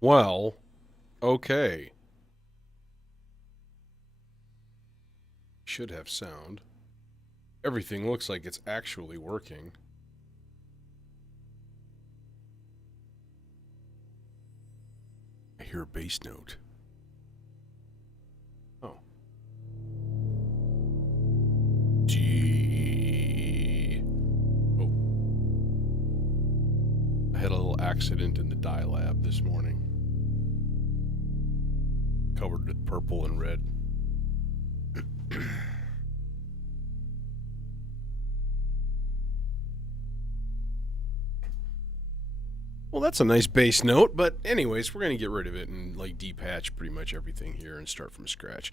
Well, okay. Should have sound. Everything looks like it's actually working. I hear a bass note. Oh. G. Oh. I had a little accident in the dye lab this morning. Covered with purple and red. Well, that's a nice bass note, but anyways, we're going to get rid of it and like depatch pretty much everything here and start from scratch.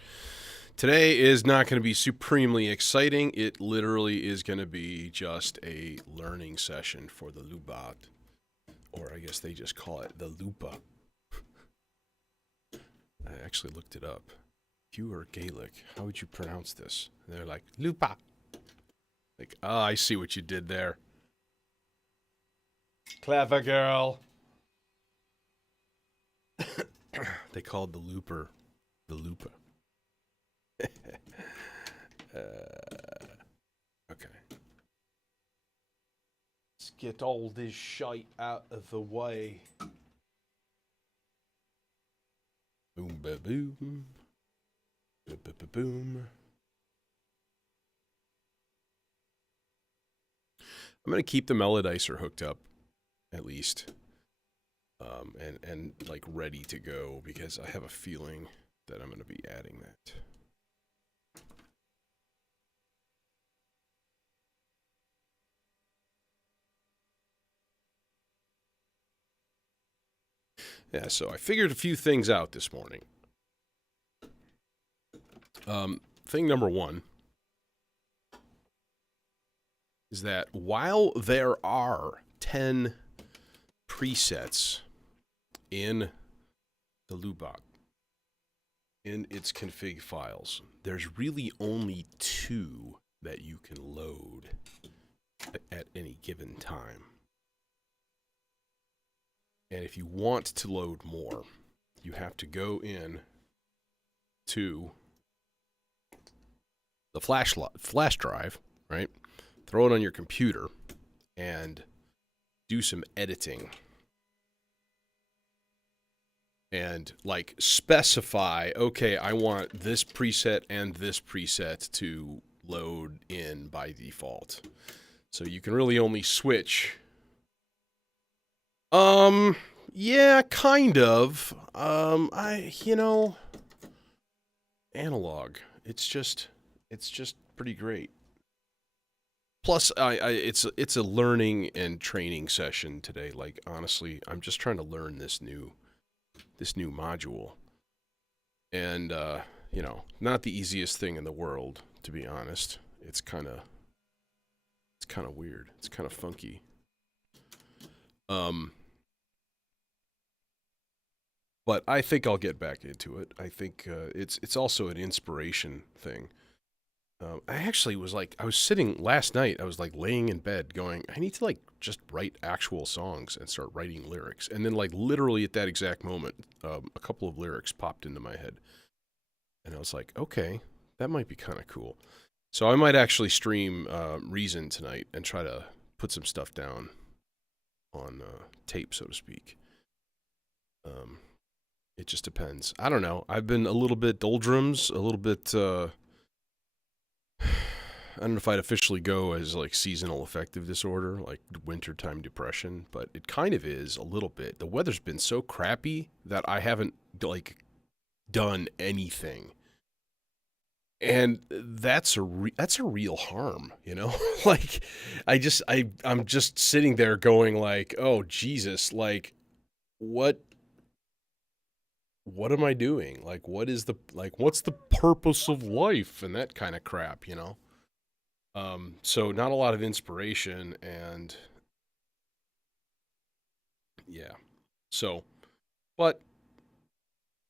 Today is not going to be supremely exciting. It literally is going to be just a learning session for the Lubadh, or I guess they just call it the Lupa. I actually looked it up. If you were Gaelic, how would you pronounce this? And they're like, Lupa. Like, oh, I see what you did there. Clever girl. They called the looper the Lupa. Okay. Let's get all this shite out of the way. Boom, ba boom. Ba ba ba boom. I'm going to keep the melodizer hooked up, at least. And like ready to go because I have a feeling that I'm going to be adding that. Yeah, so I figured a few things out this morning. Thing number one is that while there are 10 presets in the Lubadh, in its config files, there's really only 2 that you can load at any given time. And if you want to load more, you have to go in to the flash drive, right? Throw it on your computer and do some editing. And like specify, okay, I want this preset and this preset to load in by default. So you can really only switch. Yeah, kind of. Analog. It's just pretty great. Plus, it's a learning and training session today. Like honestly, I'm just trying to learn this new module, and not the easiest thing in the world, to be honest. It's kind of weird. It's kind of funky. But I think I'll get back into it. I think it's also an inspiration thing. I actually was I was sitting last night, I was like laying in bed going, I need to like just write actual songs and start writing lyrics. And then like literally at that exact moment, a couple of lyrics popped into my head. And I was like, okay, that might be kind of cool. So I might actually stream Reason tonight and try to put some stuff down on tape, so to speak. It just depends. I don't know. I've been a little bit doldrums, a little bit I don't know if I'd officially go as like seasonal affective disorder, like wintertime depression, but it kind of is a little bit. The weather's been so crappy that I haven't like done anything. And that's a real harm, you know? Like I'm just sitting there going like, "Oh Jesus, like what am I doing? Like what's the purpose of life?" and that kind of crap, you know? So not a lot of inspiration, and yeah. So, but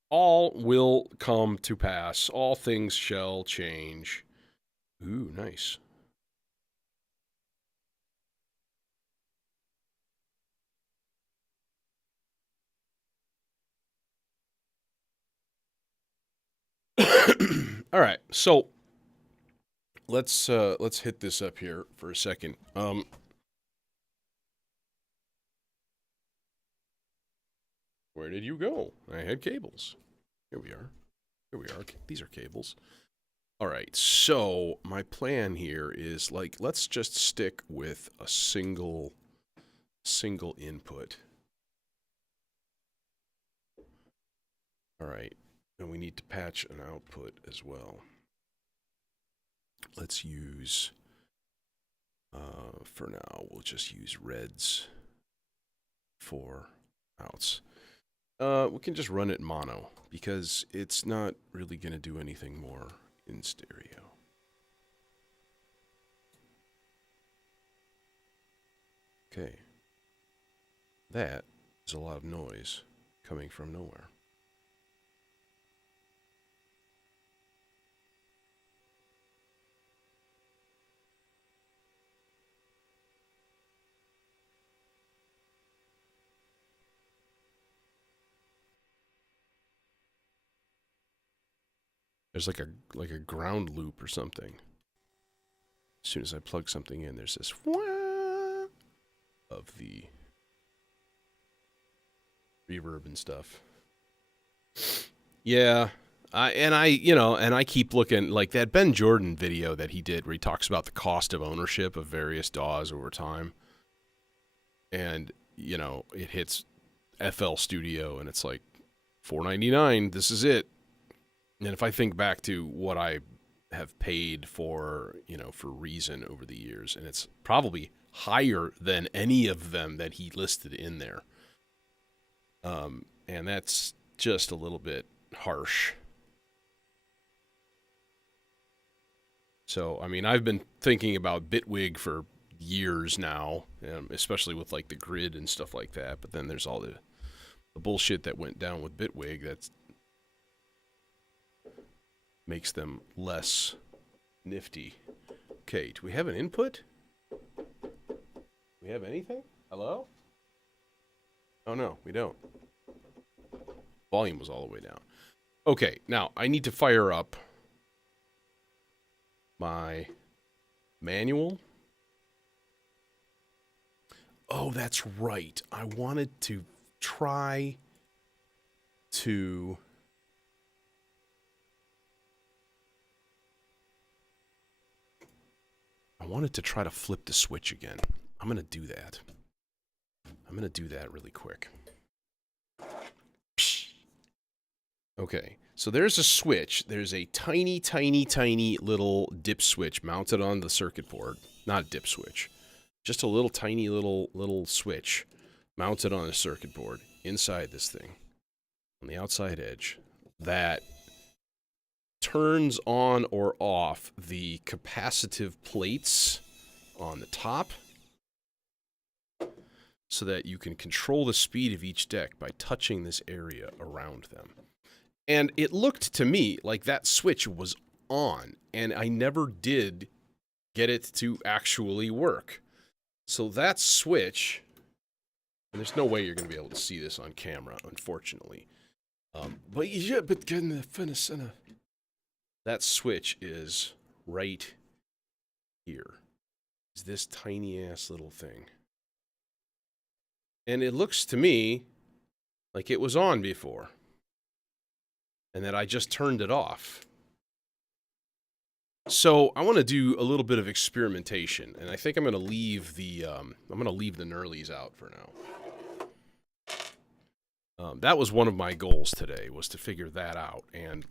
all will come to pass. All things shall change. Ooh, nice. All right, so let's hit this up here for a second. Where did you go? I had cables. Here we are. Here we are. These are cables. All right, so my plan here is like, let's just stick with a single input. All right, and we need to patch an output as well. Let's use, for now, we'll just use reds for outs. We can just run it mono because it's not really going to do anything more in stereo. Okay. That is a lot of noise coming from nowhere. There's like a ground loop or something. As soon as I plug something in, there's this wah of the reverb and stuff. Yeah, I keep looking like that Ben Jordan video that he did where he talks about the cost of ownership of various DAWs over time. And, it hits FL Studio and it's like $4.99, this is it. And if I think back to what I have paid for, for Reason over the years, and it's probably higher than any of them that he listed in there. And that's just a little bit harsh. So, I mean, I've been thinking about Bitwig for years now, especially with like the grid and stuff like that. But then there's all the bullshit that went down with Bitwig that makes them less nifty. Okay, do we have an input? Do we have anything? Hello? Oh no, we don't. Volume was all the way down. Okay, now I need to fire up my manual. Oh, that's right. I wanted to try to... flip the switch again. I'm going to do that. I'm going to do that really quick. Okay, so there's a switch. There's a tiny, tiny, tiny little dip switch mounted on the circuit board. Not a dip switch. Just a little tiny little switch mounted on a circuit board inside this thing on the outside edge that turns on or off the capacitive plates on the top so that you can control the speed of each deck by touching this area around them. And it looked to me like that switch was on, and I never did get it to actually work. So that switch, and there's no way you're going to be able to see this on camera, unfortunately. But yeah, but getting the finish. That switch is right here. It's this tiny ass little thing. And it looks to me like it was on before. And that I just turned it off. So I want to do a little bit of experimentation, and I think I'm going to leave the knurlies out for now. That was one of my goals today, was to figure that out and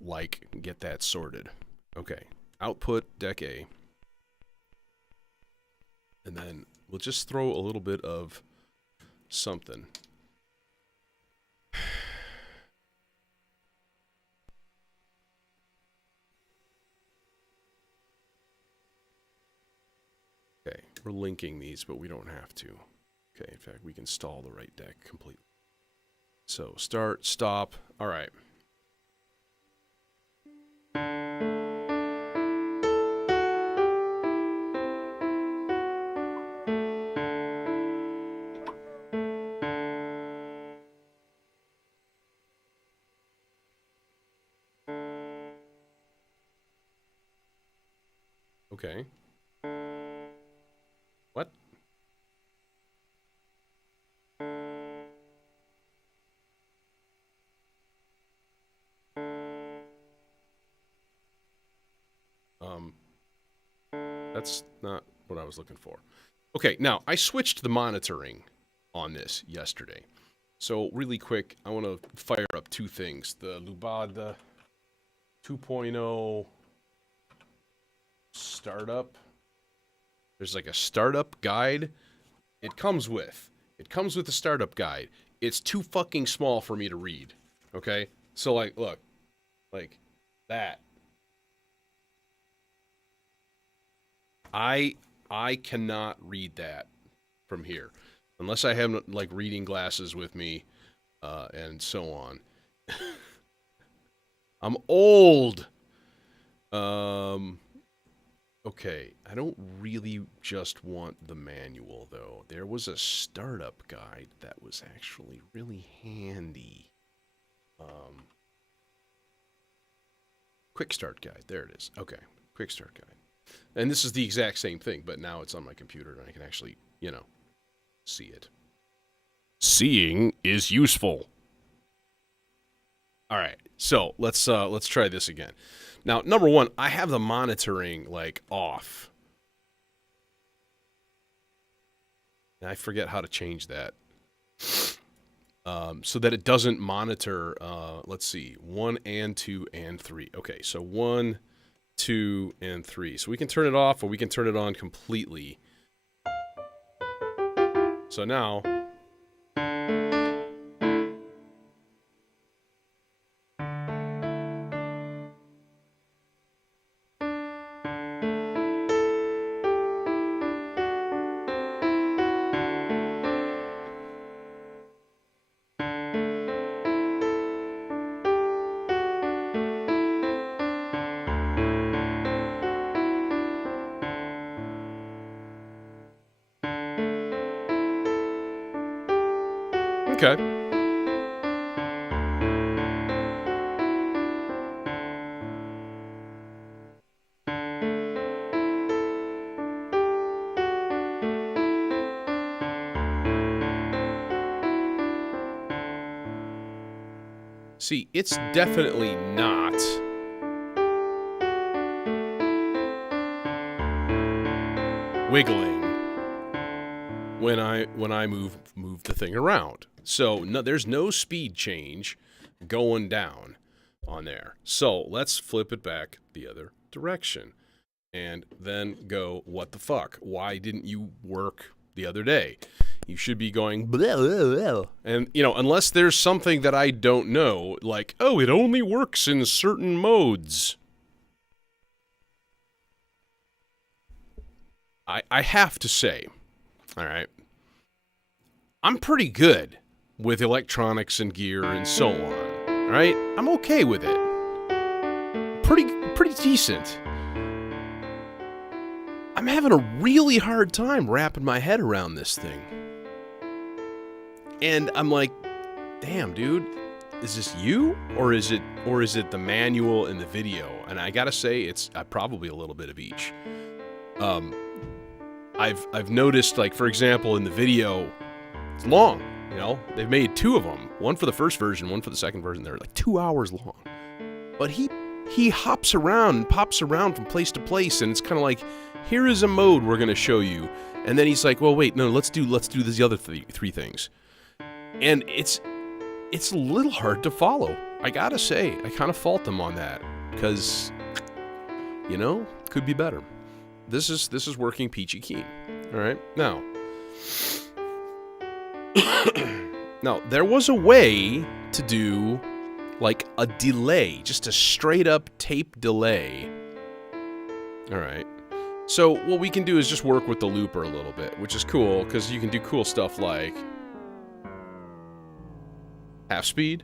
get that sorted. Okay, output deck A, and then we'll just throw a little bit of something. Okay, we're linking these, but we don't have to. Okay, in fact, we can stall the right deck completely. So, start, stop. All right. Okay. What? That's not what I was looking for. Okay, now I switched the monitoring on this yesterday. So really quick, I want to fire up two things. The Lubadh 2.0 startup. There's like a startup guide. It comes with a startup guide. It's too fucking small for me to read. Okay? So like, look. Like that. I cannot read that from here unless I have like reading glasses with me and so on. I'm old. Okay, I don't really just want the manual though. There was a startup guide that was actually really handy. Quick start guide. There it is. Okay, quick start guide. And this is the exact same thing, but now it's on my computer and I can actually, you know, see it. Seeing is useful. All right, so let's try this again. Now, number one, I have the monitoring like off. And I forget how to change that. So that it doesn't monitor, let's see, 1 and 2 and 3. Okay, so 1, 2, and 3. So we can turn it off or we can turn it on completely. So now... Okay. See, it's definitely not wiggling when I move the thing around. So no, there's no speed change going down on there. So let's flip it back the other direction and then go, what the fuck? Why didn't you work the other day? You should be going, blah, blah, blah. And, you know, unless there's something that I don't know, like, oh, it only works in certain modes. I have to say, all right, I'm pretty good with electronics and gear and so on, all right? I'm okay with it. Pretty decent. I'm having a really hard time wrapping my head around this thing. And I'm like, damn, dude, is this you? Or is it the manual and the video? And I gotta say, it's probably a little bit of each. I've noticed, like, for example, in the video, it's long, you know? They've made 2 of them. One for the first version, one for the second version. They're like 2 hours long. But he hops around and pops around from place to place, and it's kind of like, here is a mode we're going to show you. And then he's like, well, wait, no, let's do these other three things. And it's a little hard to follow. I gotta say, I kind of fault him on that, because, you know, could be better. This is working peachy keen. All right, now, there was a way to do like a delay, just a straight up tape delay. All right. So what we can do is just work with the looper a little bit, which is cool because you can do cool stuff like half speed.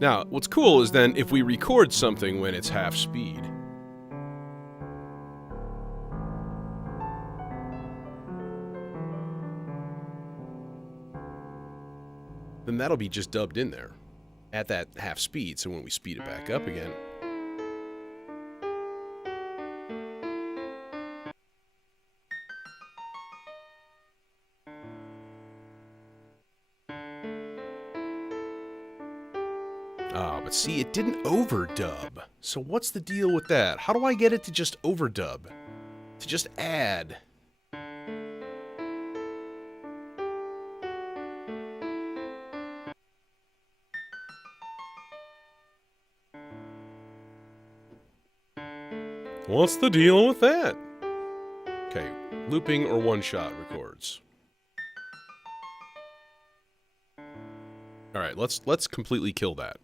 Now, what's cool is then if we record something when it's half speed, then that'll be just dubbed in there at that half speed. So when we speed it back up again, but see, it didn't overdub. So what's the deal with that? How do I get it to just overdub? To just add? What's the deal with that? Okay, looping or one-shot records. All right, let's completely kill that,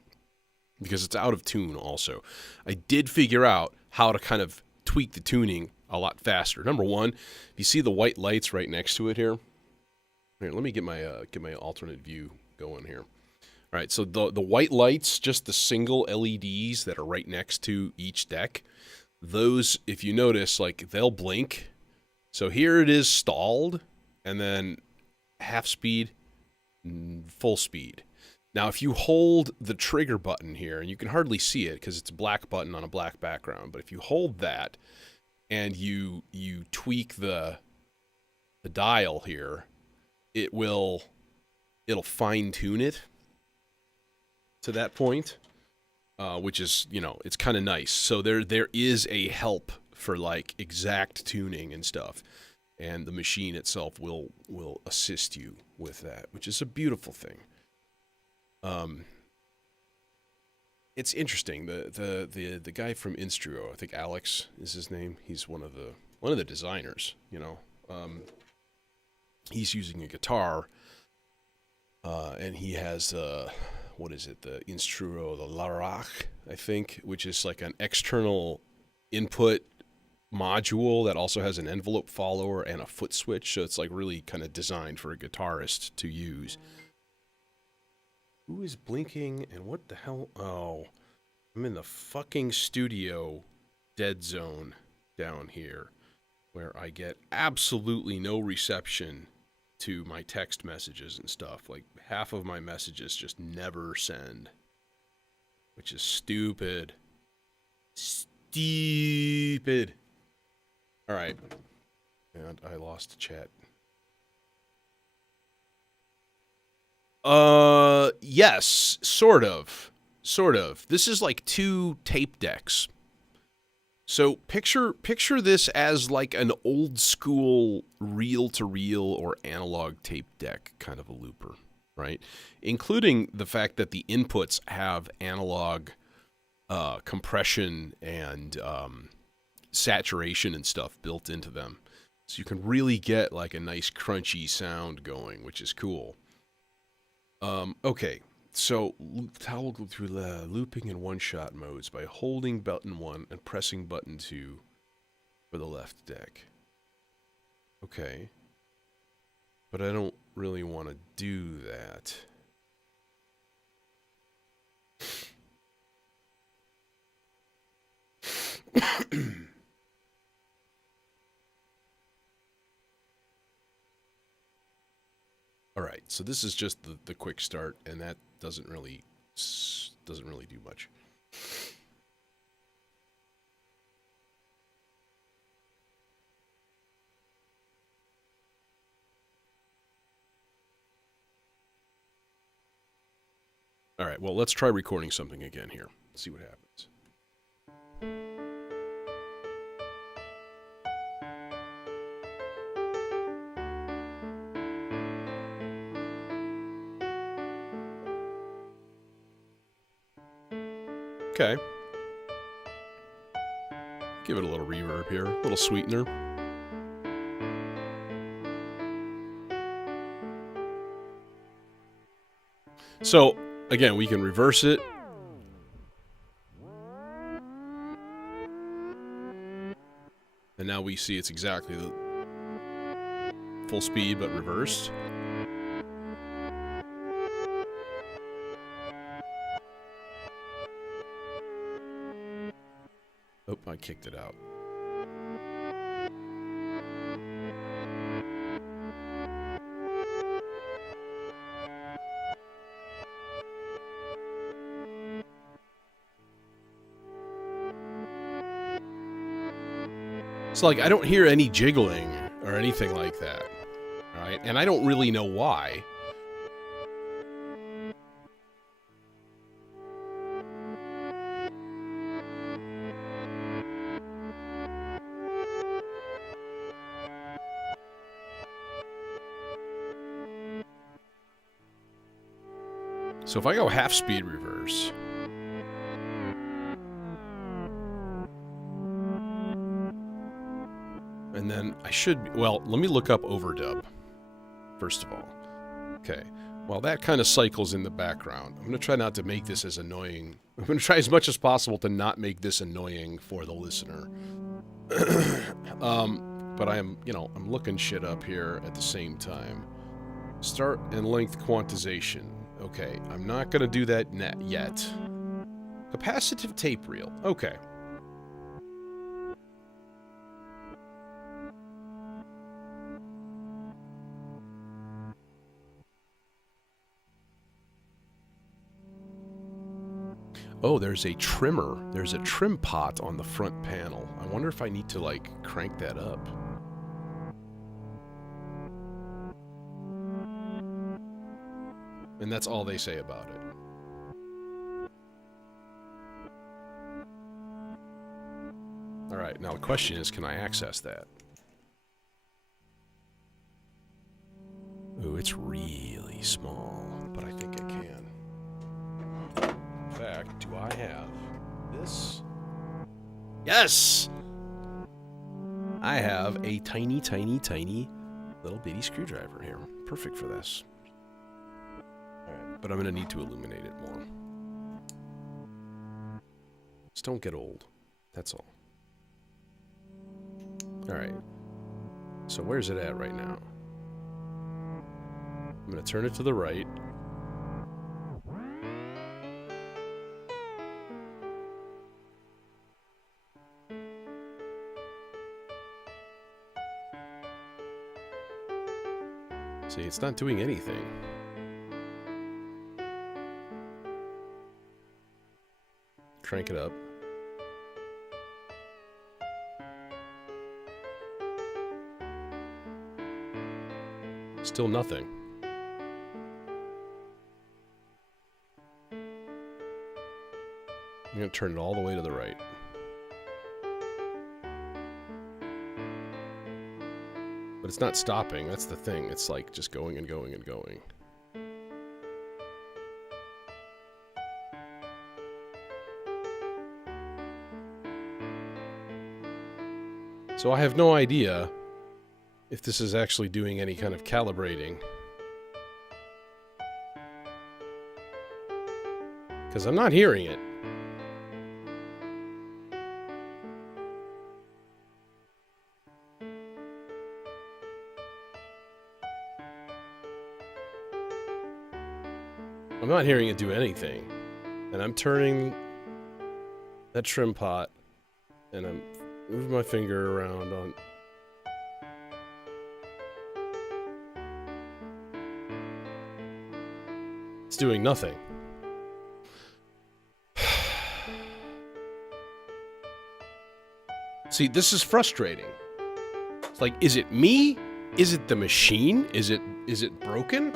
because it's out of tune also. I did figure out how to kind of tweak the tuning a lot faster. Number one, you see the white lights right next to it here? Here, let me get my alternate view going here. All right, so the white lights, just the single LEDs that are right next to each deck, those, if you notice, like, they'll blink. So here it is stalled, and then half speed, full speed. Now, if you hold the trigger button here, and you can hardly see it because it's a black button on a black background, but if you hold that and you tweak the dial here, it'll fine-tune it to that point, which is, you know, it's kind of nice. So there is a help for, like, exact tuning and stuff, and the machine itself will assist you with that, which is a beautiful thing. It's interesting. The guy from Instruo, I think Alex is his name. He's one of the designers. You know, he's using a guitar, and he has what is it? The Instruo, the Eurorack, I think, which is like an external input module that also has an envelope follower and a foot switch. So it's like really kind of designed for a guitarist to use. Who is blinking and what the hell? Oh, I'm in the fucking studio dead zone down here where I get absolutely no reception to my text messages and stuff. Like, half of my messages just never send, which is stupid. Stupid. All right. And I lost chat. Yes, sort of. This is like 2 tape decks. So picture this as like an old school reel-to-reel or analog tape deck kind of a looper, right? Including the fact that the inputs have analog compression and saturation and stuff built into them. So you can really get like a nice crunchy sound going, which is cool. Okay, so toggle through the looping and one-shot modes by holding button 1 and pressing button 2 for the left deck. Okay. But I don't really want to do that. All right, so this is just the quick start, and that doesn't really do much. All right, well, let's try recording something again here. See what happens. Okay. Give it a little reverb here, a little sweetener. So, again, we can reverse it. And now we see it's exactly the full speed, but reversed. Oop, I kicked it out. So, like, I don't hear any jiggling or anything like that, right? And I don't really know why. So if I go half speed reverse... And then I should... Well, let me look up overdub, first of all. Okay. While that kind of cycles in the background, I'm going to try not to make this as annoying. I'm going to try as much as possible to not make this annoying for the listener. But I am, you know, I'm looking shit up here at the same time. Start and length quantization. Okay, I'm not going to do that yet. Capacitive tape reel. Okay. Oh, there's a trimmer. There's a trim pot on the front panel. I wonder if I need to, like, crank that up. And that's all they say about it. Alright, now the question is, can I access that? Ooh, it's really small, but I think I can. In fact, do I have this? Yes! I have a tiny, tiny, tiny little bitty screwdriver here. Perfect for this. Alright, but I'm going to need to illuminate it more. Just don't get old. That's all. Alright. So where's it at right now? I'm going to turn it to the right. See, it's not doing anything. Crank it up. Still nothing. I'm going to turn it all the way to the right. But it's not stopping, that's the thing. It's like just going and going and going. So I have no idea if this is actually doing any kind of calibrating. Because I'm not hearing it. I'm not hearing it do anything. And I'm turning that trim pot, and I'm moving my finger around on... It's doing nothing. See, this is frustrating. It's like, is it me? Is it the machine? Is it broken?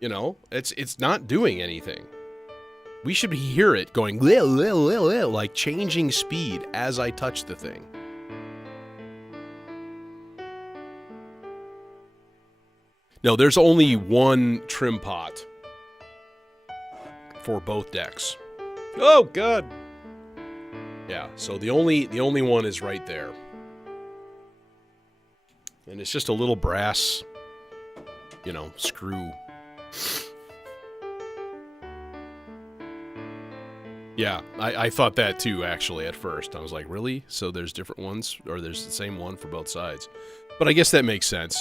You know, it's not doing anything. We should hear it going like changing speed as I touch the thing. No, there's only one trim pot for both decks. Oh God. Yeah, so the only one is right there. And it's just a little brass, you know, screw. Yeah, I thought that too, actually, at first. I was like, really? So there's different ones? Or there's the same one for both sides? But I guess that makes sense.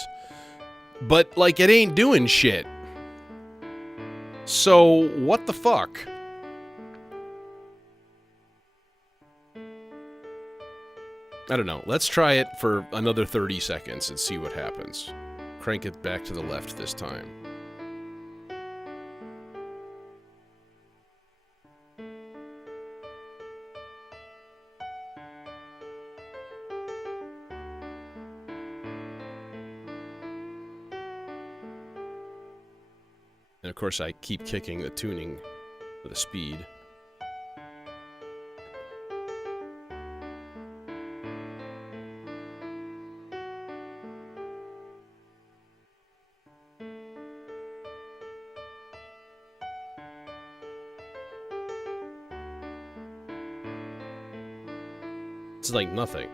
But, like, it ain't doing shit. So, what the fuck? I don't know. Let's try it for another 30 seconds and see what happens. Crank it back to the left this time. And of course, I keep kicking the tuning for the speed. It's like nothing.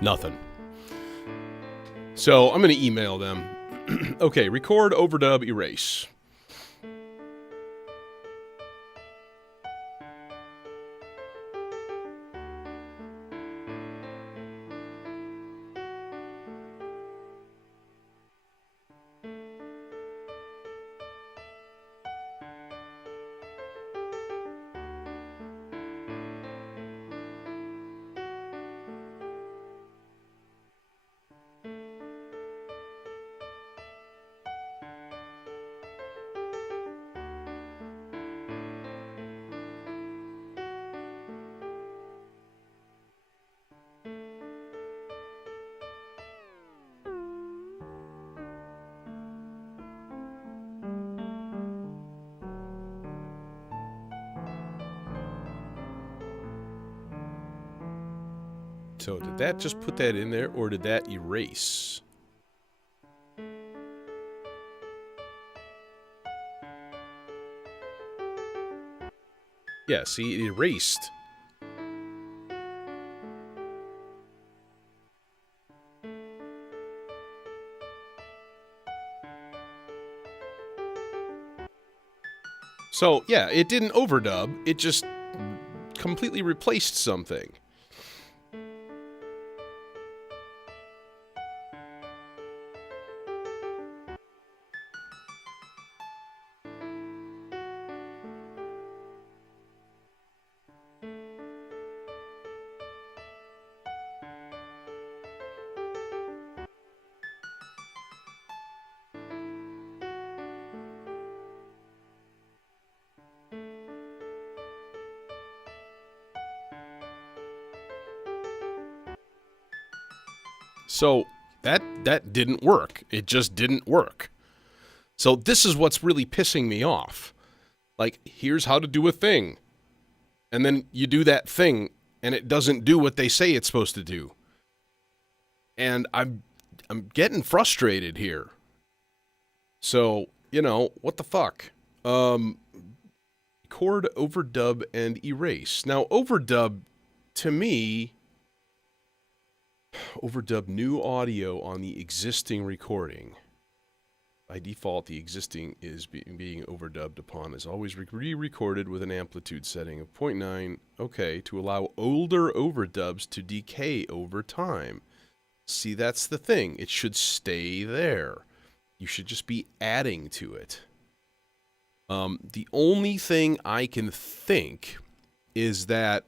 Nothing. So I'm going to email them. Okay, record, overdub, erase. So did that just put that in there, or did that erase? Yeah, see, it erased. So, yeah, it didn't overdub, it just completely replaced something. So that didn't work. It just didn't work. So this is what's really pissing me off. Like, here's how to do a thing. And then you do that thing and it doesn't do what they say it's supposed to do. And I'm getting frustrated here. So, you know, what the fuck? Record, overdub, and erase. Now, overdub, to me, overdub new audio on the existing recording. By default, the existing is being overdubbed upon is always re-recorded with an amplitude setting of 0.9. Okay, to allow older overdubs to decay over time. See, that's the thing. It should stay there. You should just be adding to it. The only thing I can think is that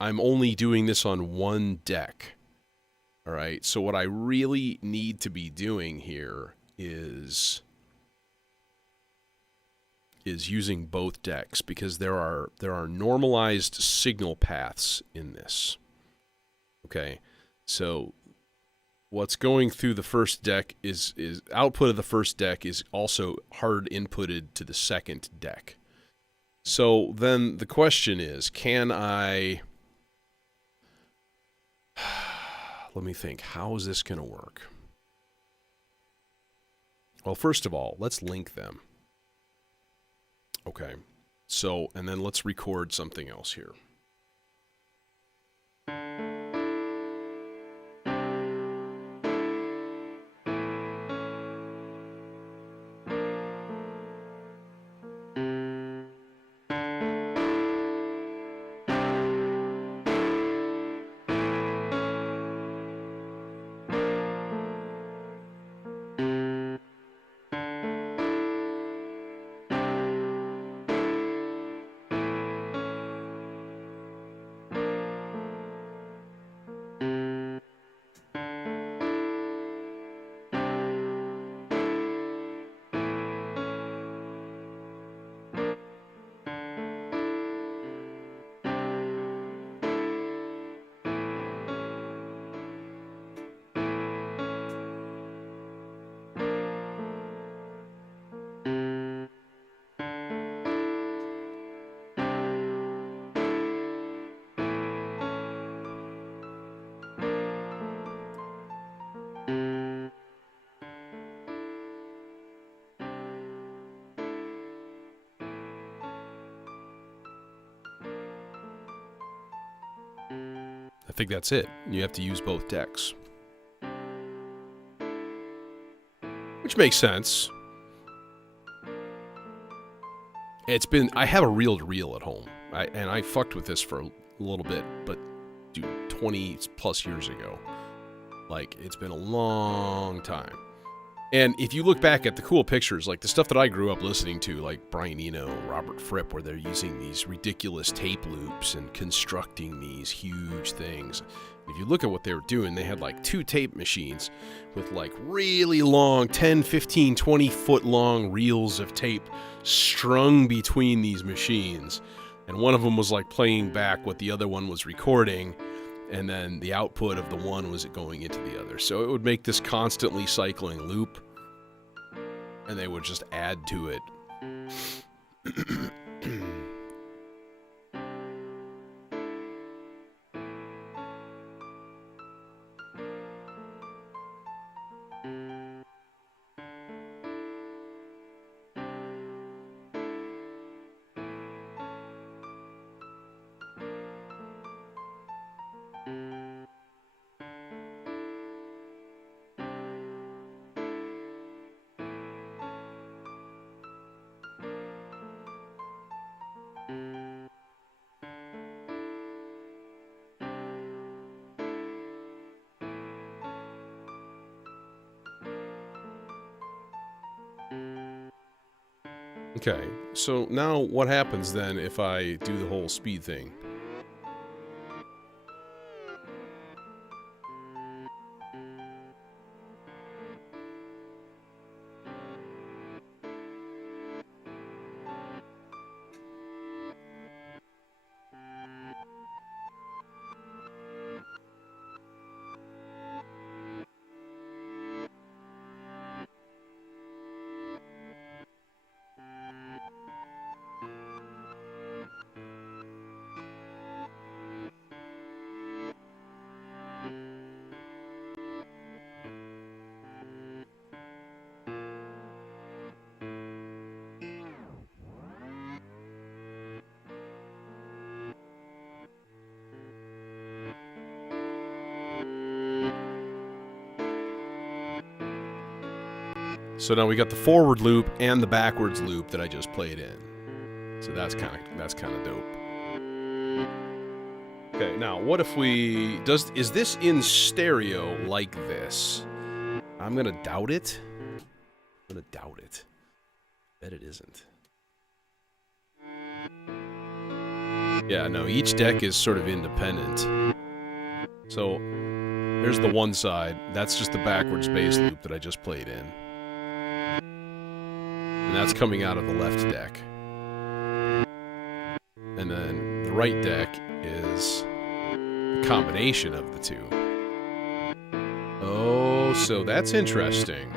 I'm only doing this on one deck. All right, so what I really need to be doing here is using both decks, because there are normalized signal paths in this. Okay, so what's going through the first deck is output of the first deck is also hard inputted to the second deck. So then the question is, can I... Let me think. How is this going to work? Well, first of all, let's link them. Okay. So, and then let's record something else here. think that's it. You have to use both decks. Which makes sense. I have a reel-to-reel at home. And I fucked with this for a little bit, but dude, 20 plus years ago. Like, it's been a long time. And if you look back at the cool pictures, like the stuff that I grew up listening to, like Brian Eno, Robert Fripp, where they're using these ridiculous tape loops and constructing these huge things. If you look at what they were doing, they had like 2 tape machines with like really long, 10, 15, 20 foot long reels of tape strung between these machines. And one of them was like playing back what the other one was recording, and then the output of the one was going into the other. So it would make this constantly cycling loop, and they would just add to it. Okay, so now what happens then if I do the whole speed thing? So now we got the forward loop and the backwards loop that I just played in. So that's kind of dope. Okay, now what if is this in stereo like this? I'm gonna doubt it. Bet it isn't. Yeah, no, each deck is sort of independent. So here's the one side. That's just the backwards bass loop that I just played in. And that's coming out of the left deck. And then the right deck is a combination of the two. Oh, so that's interesting.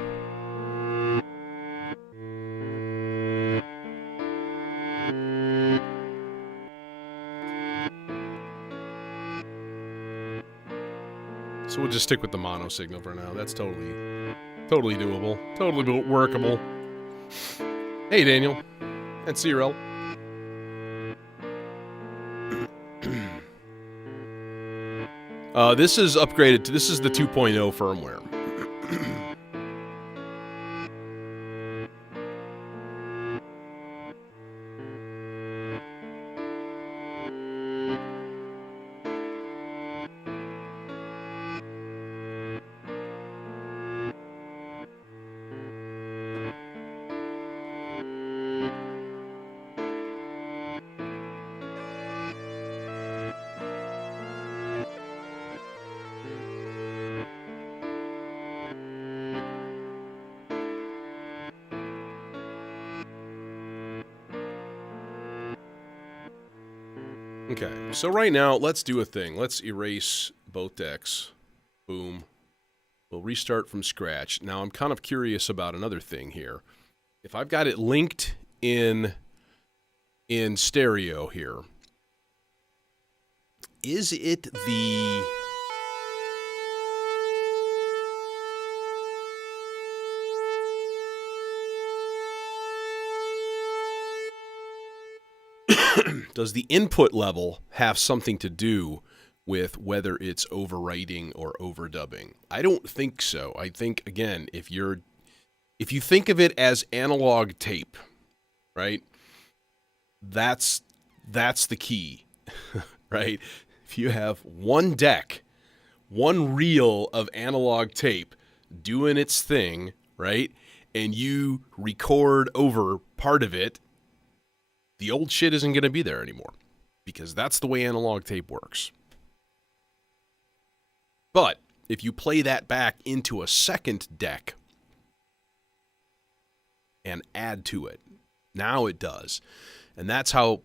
So we'll just stick with the mono signal for now. That's totally doable. Totally workable. Hey, Daniel. And CRL. This is upgraded to... This is the 2.0 firmware. Okay, so right now, let's do a thing. Let's erase both decks. Boom. We'll restart from scratch. Now, I'm kind of curious about another thing here. If I've got it linked in stereo here, is it the... Does the input level have something to do with whether it's overwriting or overdubbing. I don't think so. I think, again, if you think of it as analog tape, right? That's the key, right? If you have one deck, one reel of analog tape doing its thing, right? And you record over part of it, the old shit isn't going to be there anymore, because that's the way analog tape works. But if you play that back into a second deck and add to it, now it does. And that's how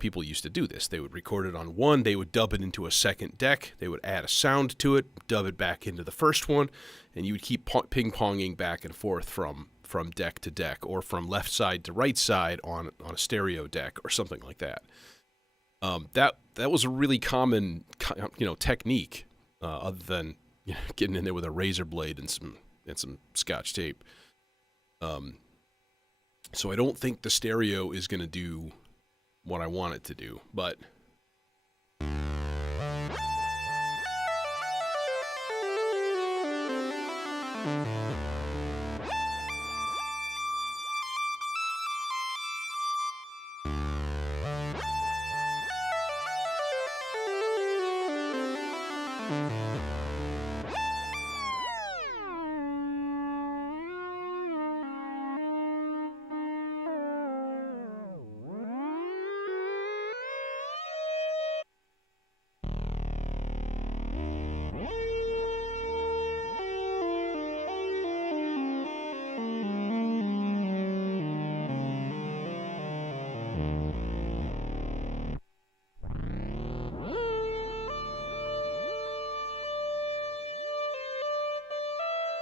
people used to do this. They would record it on one, they would dub it into a second deck, they would add a sound to it, dub it back into the first one, and you would keep ping-ponging back and forth from deck to deck, or from left side to right side on a stereo deck or something like that. That was a really common technique, other than getting in there with a razor blade and some Scotch tape. So I don't think the stereo is going to do what I want it to do, but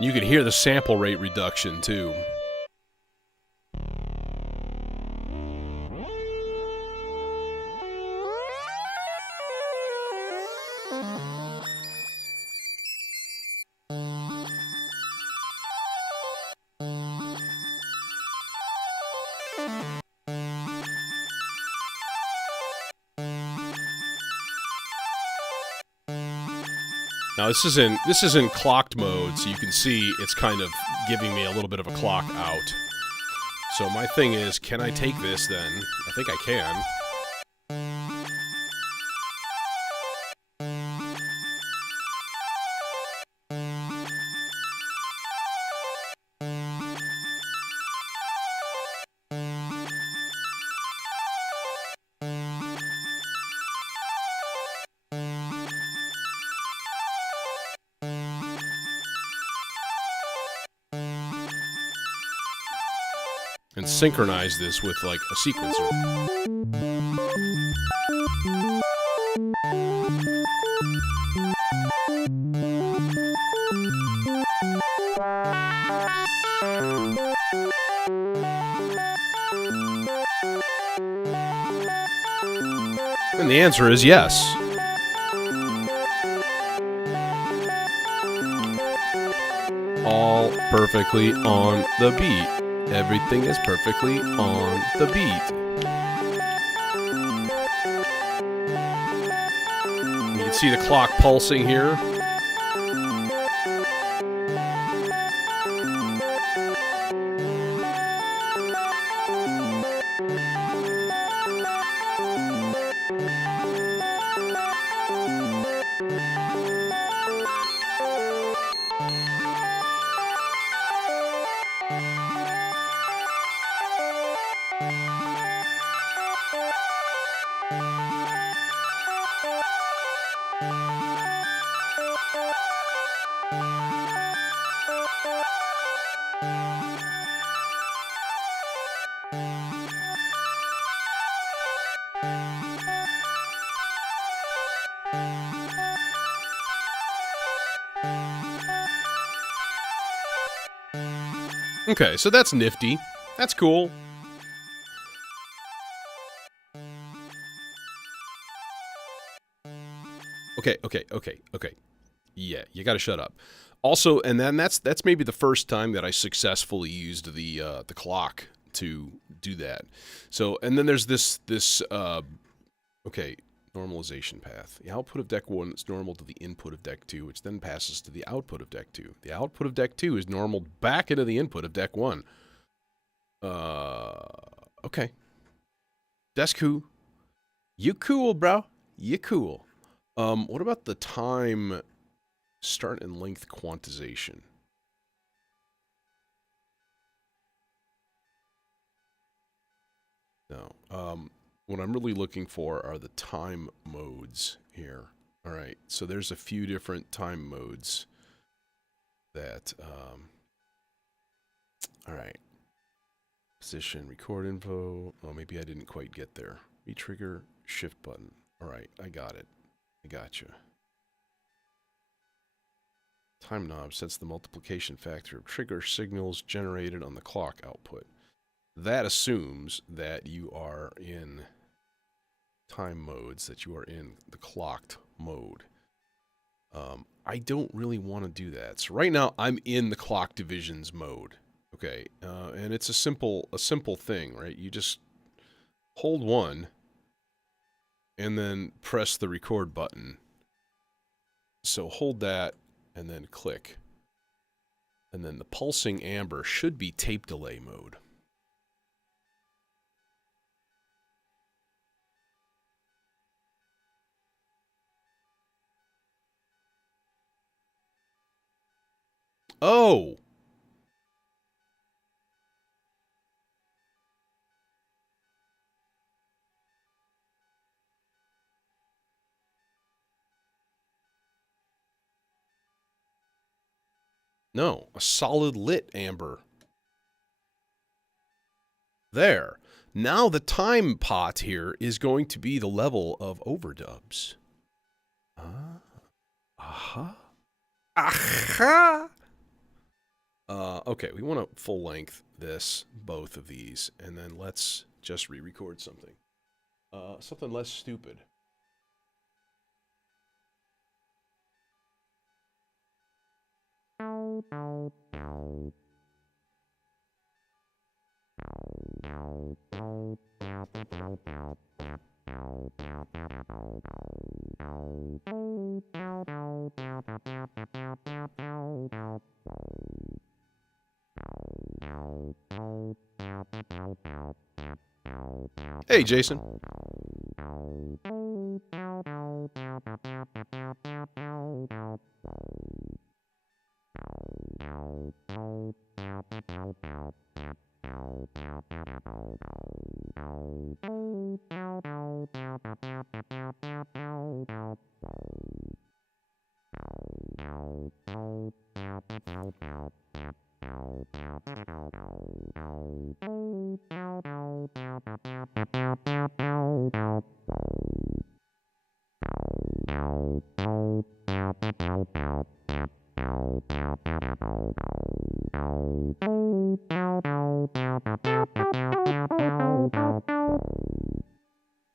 you could hear the sample rate reduction too. Now this is in clocked mode, so you can see it's kind of giving me a little bit of a clock out. So my thing is, can I take this then? I think I can. And synchronize this with like a sequencer. And the answer is yes. All perfectly on the beat. Everything is perfectly on the beat. You can see the clock pulsing here. Okay, so that's nifty. That's cool. Okay. Yeah, you gotta shut up. Also, and then that's maybe the first time that I successfully used the clock to do that. So, and then there's this okay, Normalization path. The output of deck 1 is normal to the input of deck 2, which then passes to the output of deck 2. The output of deck 2 is normaled back into the input of deck 1. Okay. That's cool. You cool, bro. You cool. What about the time start and length quantization? No. What I'm really looking for are the time modes here. All right, so there's a few different time modes that, all right. Position, record info. Oh, maybe I didn't quite get there. Retrigger, shift button. All right, I got it. I got you. Time knob sets the multiplication factor of trigger signals generated on the clock output. That assumes that you are in time modes, that you are in the clocked mode. I don't really want to do that. So right now I'm in the clock divisions mode. Okay, and it's a simple thing, right? You just hold 1 and then press the record button. So hold that and then click. And then the pulsing amber should be tape delay mode. Oh! No, a solid lit amber. There. Now the time pot here is going to be the level of overdubs. Aha. Aha! Okay, we want to full length this, both of these, and then let's just re-record something. Something less stupid. Hey, Jason.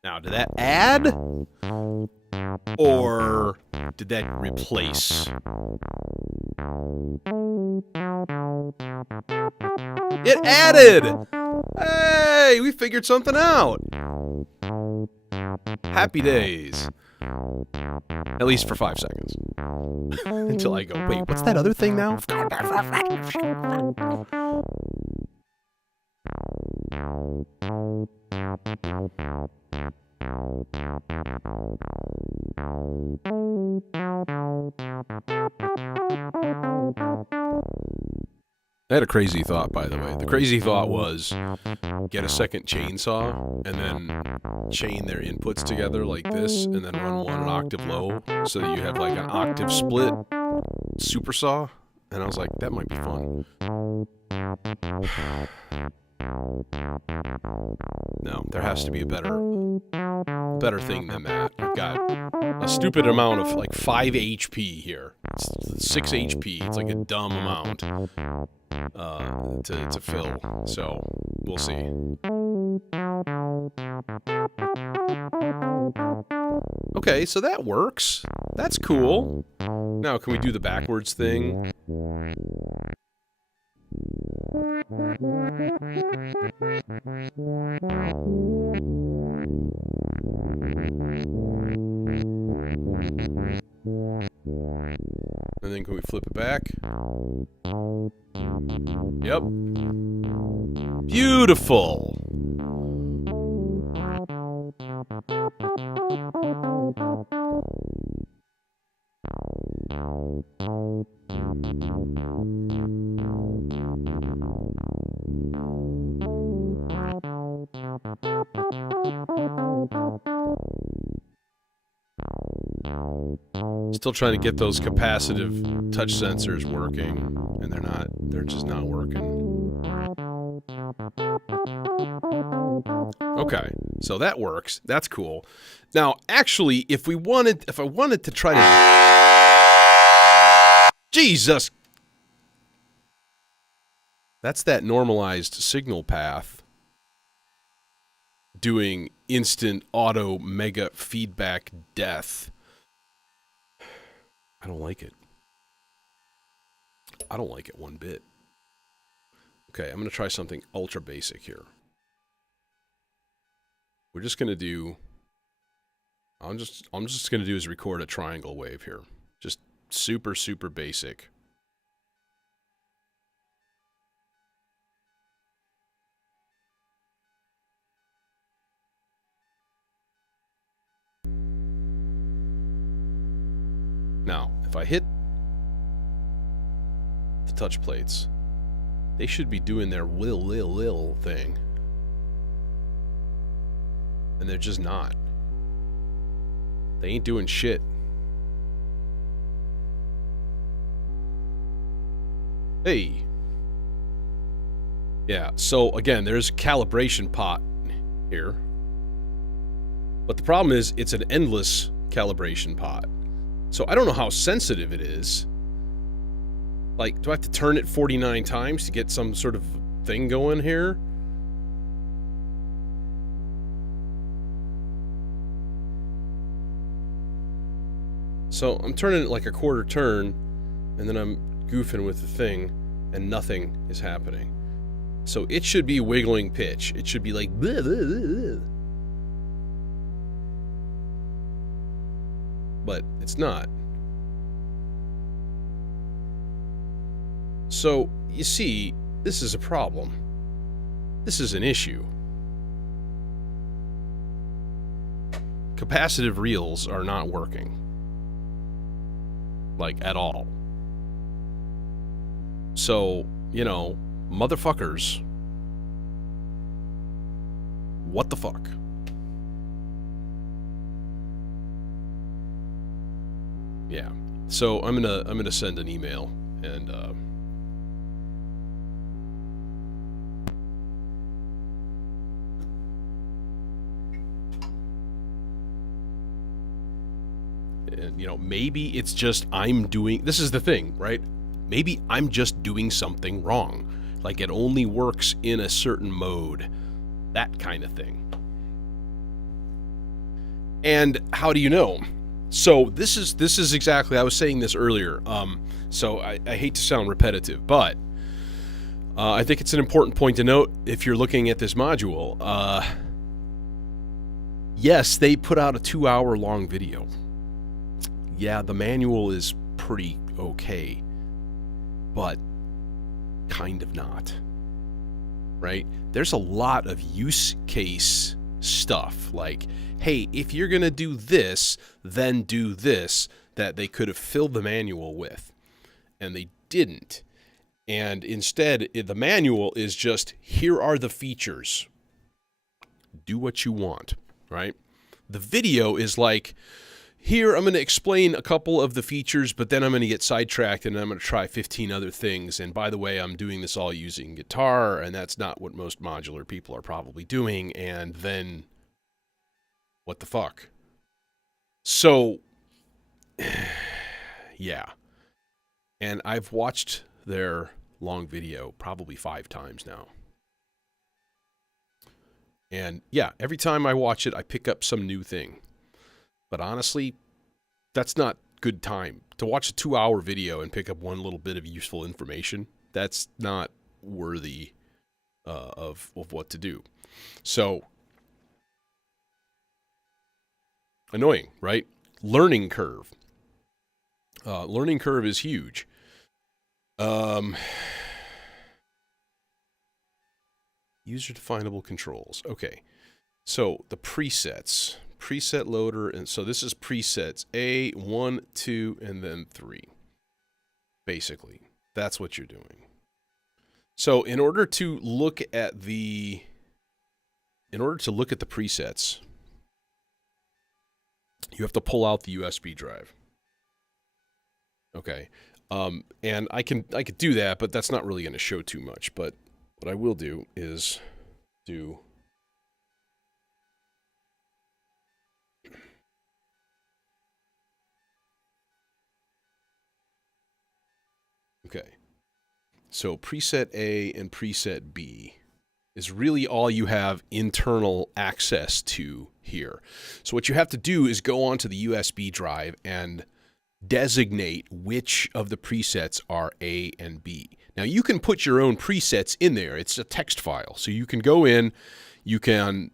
Now, did that add? Or did that replace? It added! Hey, we figured something out! Happy days. At least for 5 seconds. Until I go, wait, what's that other thing now? I had a crazy thought, by the way. The crazy thought was get a second chainsaw and then chain their inputs together like this and then run one an octave low so that you have like an octave split supersaw. And I was like, that might be fun. No, there has to be a better thing than that. I've got a stupid amount of like 5 HP here. It's 6 HP. It's like a dumb amount to fill. So we'll see. Okay, so that works. That's cool. Now, can we do the backwards thing? back. Yep. Beautiful. Still trying to get those capacitive touch sensors working, and they're just not working. Okay, so that works. That's cool. Now, actually, if I wanted to try to... Jesus! That's that normalized signal path doing instant auto mega feedback death. I don't like it. I don't like it one bit. Okay, I'm going to try something ultra basic here. We're just going to do... I'm just going to do is record a triangle wave here. Just super, super basic. Now, if I hit the touch plates, they should be doing their lil thing. And they're just not. They ain't doing shit. Hey. Yeah, so again, there's a calibration pot here. But the problem is, it's an endless calibration pot. So I don't know how sensitive it is. Like, do I have to turn it 49 times to get some sort of thing going here? So I'm turning it like a quarter turn, and then I'm goofing with the thing, and nothing is happening. So it should be wiggling pitch. It should be like... Bleh, bleh, bleh, bleh. But it's not. So, you see, this is a problem. This is an issue. Capacitive reels are not working. Like, at all. So, you know, motherfuckers. What the fuck? Yeah. So I'm gonna send an email and you know, maybe it's just I'm doing... This is the thing, right? Maybe I'm just doing something wrong. Like it only works in a certain mode. That kind of thing. And how do you know? So this is exactly... I was saying this earlier. So I hate to sound repetitive, but I think it's an important point to note if you're looking at this module. Yes, they put out a 2-hour-long video. Yeah, the manual is pretty okay, but kind of not, right? There's a lot of use case stuff like, hey, if you're going to do this, then do this, that they could have filled the manual with, and they didn't. And instead, the manual is just, here are the features. Do what you want, right? The video is like, here I'm going to explain a couple of the features, but then I'm going to get sidetracked and I'm going to try 15 other things. And by the way, I'm doing this all using guitar, and that's not what most modular people are probably doing. And then, what the fuck? So, yeah. And I've watched their long video probably 5 times now. And yeah, every time I watch it, I pick up some new thing. But honestly, that's not good time. To watch a 2-hour video and pick up one little bit of useful information, that's not worthy of what to do. So, annoying, right? Learning curve. Learning curve is huge. Um, user definable controls. Okay. So the presets, preset loader, and so this is presets A, 1, 2, and then 3. Basically, that's what you're doing. So in order to look at the presets, you have to pull out the USB drive. Okay. And I could do that, but that's not really going to show too much. But what I will do is do. Okay. So preset A and preset B is really all you have internal access to here. So what you have to do is go onto the USB drive and designate which of the presets are A and B. Now you can put your own presets in there. It's a text file. So you can go in, you can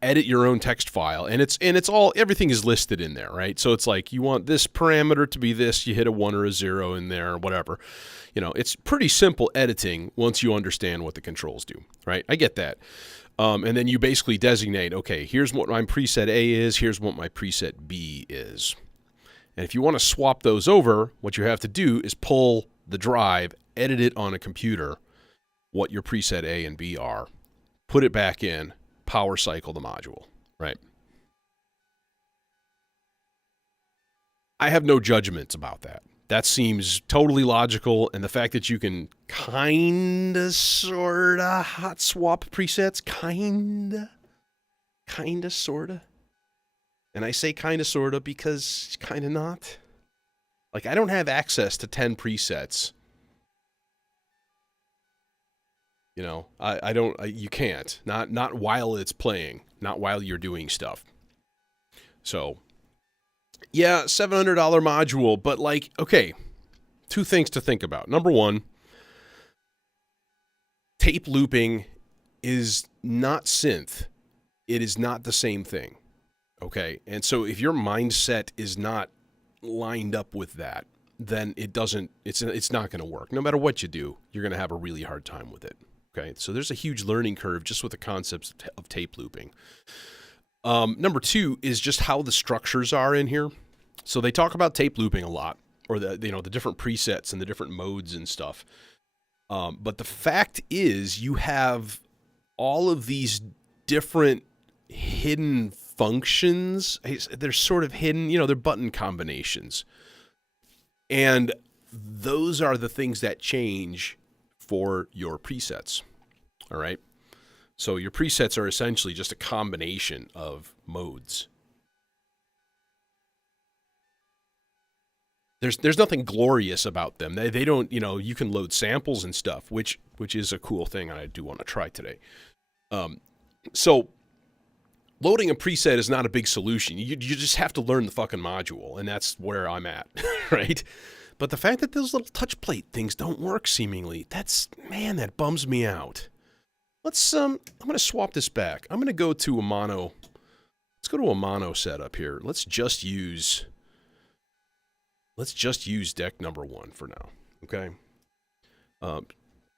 edit your own text file, and it's all, everything is listed in there, right? So it's like, you want this parameter to be this, you hit a 1 or a 0 in there or whatever. It's pretty simple editing once you understand what the controls do, right? I get that. And then you basically designate, okay, here's what my preset A is, here's what my preset B is. And if you want to swap those over, what you have to do is pull the drive, edit it on a computer, what your preset A and B are, put it back in, power cycle the module, right? I have no judgments about that. That seems totally logical, and the fact that you can kinda, sorta hot swap presets, kinda, sorta. And I say kinda, sorta because kinda not. Like, I don't have access to 10 presets. I don't, you can't. Not while it's playing, not while you're doing stuff. So, yeah, $700 module, but like, okay, two things to think about. Number one, tape looping is not synth. It is not the same thing. Okay. And so if your mindset is not lined up with that, then it's not going to work. No matter what you do, you're going to have a really hard time with it. Okay. So there's a huge learning curve just with the concepts of tape looping. Number two is just how the structures are in here. So they talk about tape looping a lot, or the different presets and the different modes and stuff. But the fact is, you have all of these different hidden functions. They're sort of hidden, they're button combinations. And those are the things that change for your presets. All right. So your presets are essentially just a combination of modes. There's nothing glorious about them. They don't, you can load samples and stuff, which is a cool thing, and I do want to try today. So loading a preset is not a big solution. You just have to learn the fucking module, and that's where I'm at, right? But the fact that those little touch plate things don't work seemingly, that bums me out. Let's I'm going to swap this back. I'm going to go to a mono. Let's go to a mono setup here. Let's just use deck number 1 for now, okay?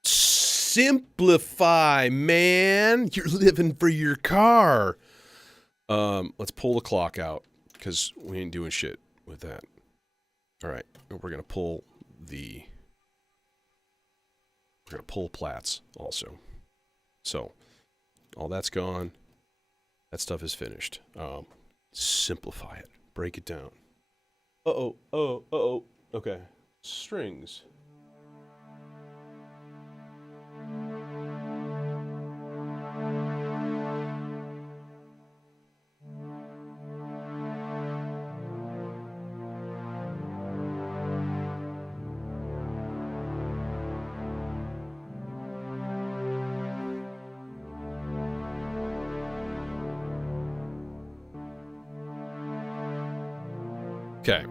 Simplify, man. You're living for your car. Let's pull the clock out because we ain't doing shit with that. All right, we're gonna pull plats also. So all that's gone. That stuff is finished. Simplify it. Break it down. Okay. Strings. Okay.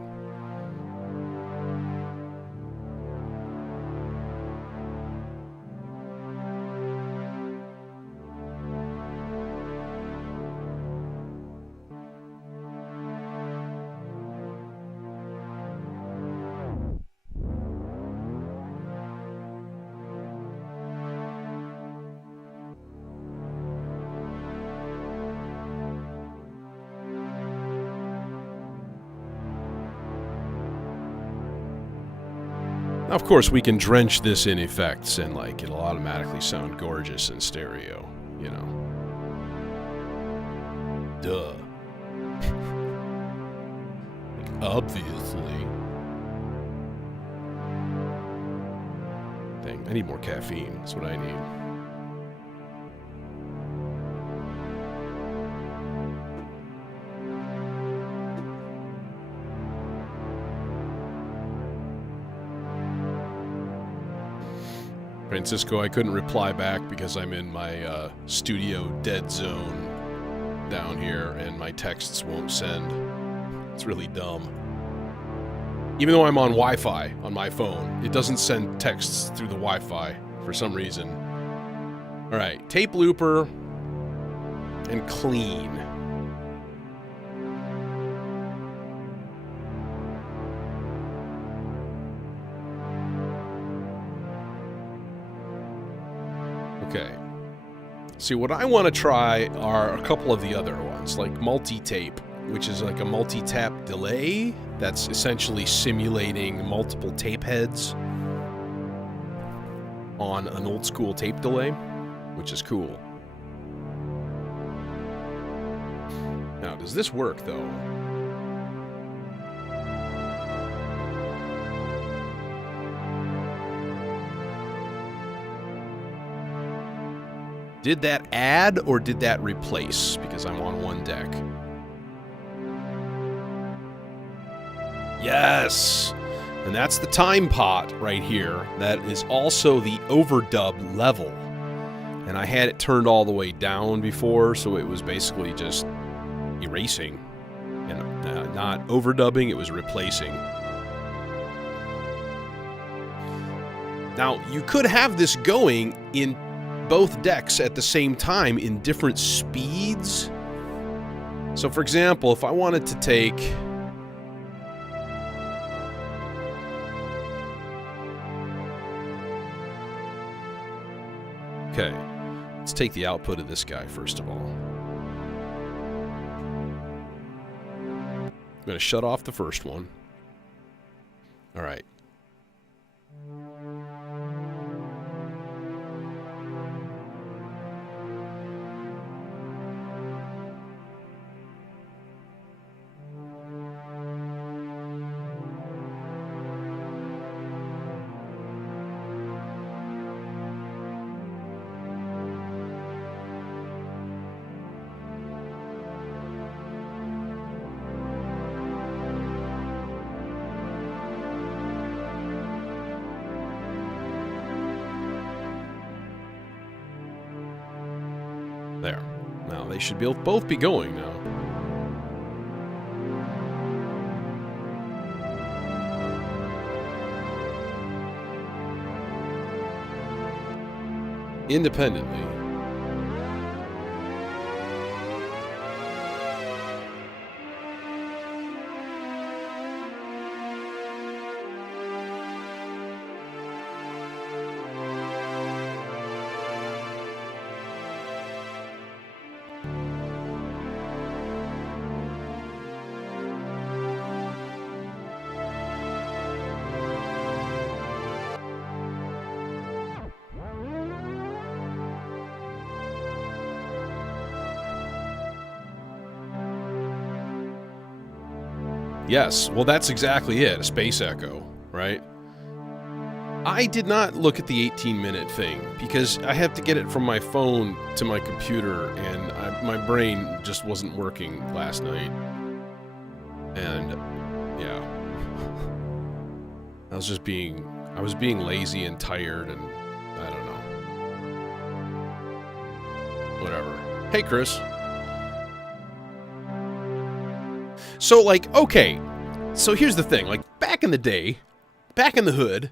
Now, of course, we can drench this in effects and, like, it'll automatically sound gorgeous in stereo, you know. Duh. Like, obviously. Dang, I need more caffeine. That's what I need. Francisco, I couldn't reply back because I'm in my studio dead zone down here and my texts won't send. It's really dumb. Even though I'm on Wi-Fi on my phone, it doesn't send texts through the Wi-Fi for some reason. Alright, tape looper and clean. Okay. See, what I want to try are a couple of the other ones, like multi-tape, which is like a multi-tap delay that's essentially simulating multiple tape heads on an old school tape delay, which is cool. Now, does this work, though? Did that add or did that replace? Because I'm on one deck. Yes! And that's the time pot right here. That is also the overdub level. And I had it turned all the way down before, so it was basically just erasing. And not overdubbing, it was replacing. Now, you could have this going in both decks at the same time in different speeds. So for example, if I wanted to take okay, let's take the output of this guy first of all. I'm going to shut off the first one. All right. There. Now they should both be going now. Independently. Yes, well that's exactly it, a space echo, right? I did not look at the 18-minute thing because I had to get it from my phone to my computer and my brain just wasn't working last night. And yeah. I was being lazy and tired and I don't know. Whatever. Hey, Chris. So, like, okay, so here's the thing, like, back in the day, back in the hood,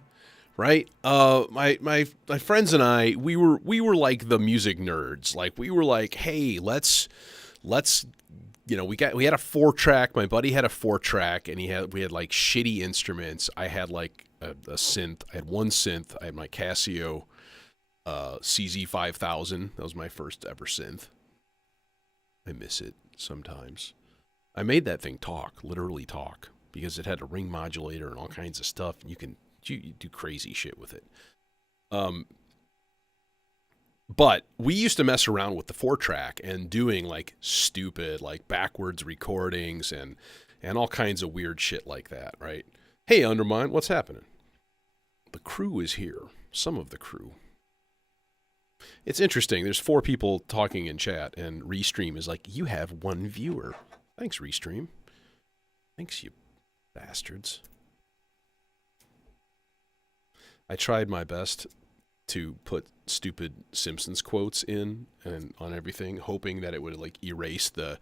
right, my friends and I, we were like the music nerds, like, we were like, hey, let's, you know, we had a 4-track, my buddy had a 4-track, and we had, like, shitty instruments. I had, like, a synth, I had one synth, I had my Casio CZ5000, that was my first ever synth. I miss it sometimes. I made that thing talk, literally talk, because it had a ring modulator and all kinds of stuff. And you can you do crazy shit with it. But we used to mess around with the 4-track and doing like stupid, like backwards recordings and all kinds of weird shit like that, right? Hey, Undermine, what's happening? The crew is here. Some of the crew. It's interesting. There's 4 people talking in chat, and Restream is like, you have 1 viewer. Thanks, Restream. Thanks, you bastards. I tried my best to put stupid Simpsons quotes in and on everything, hoping that it would like erase the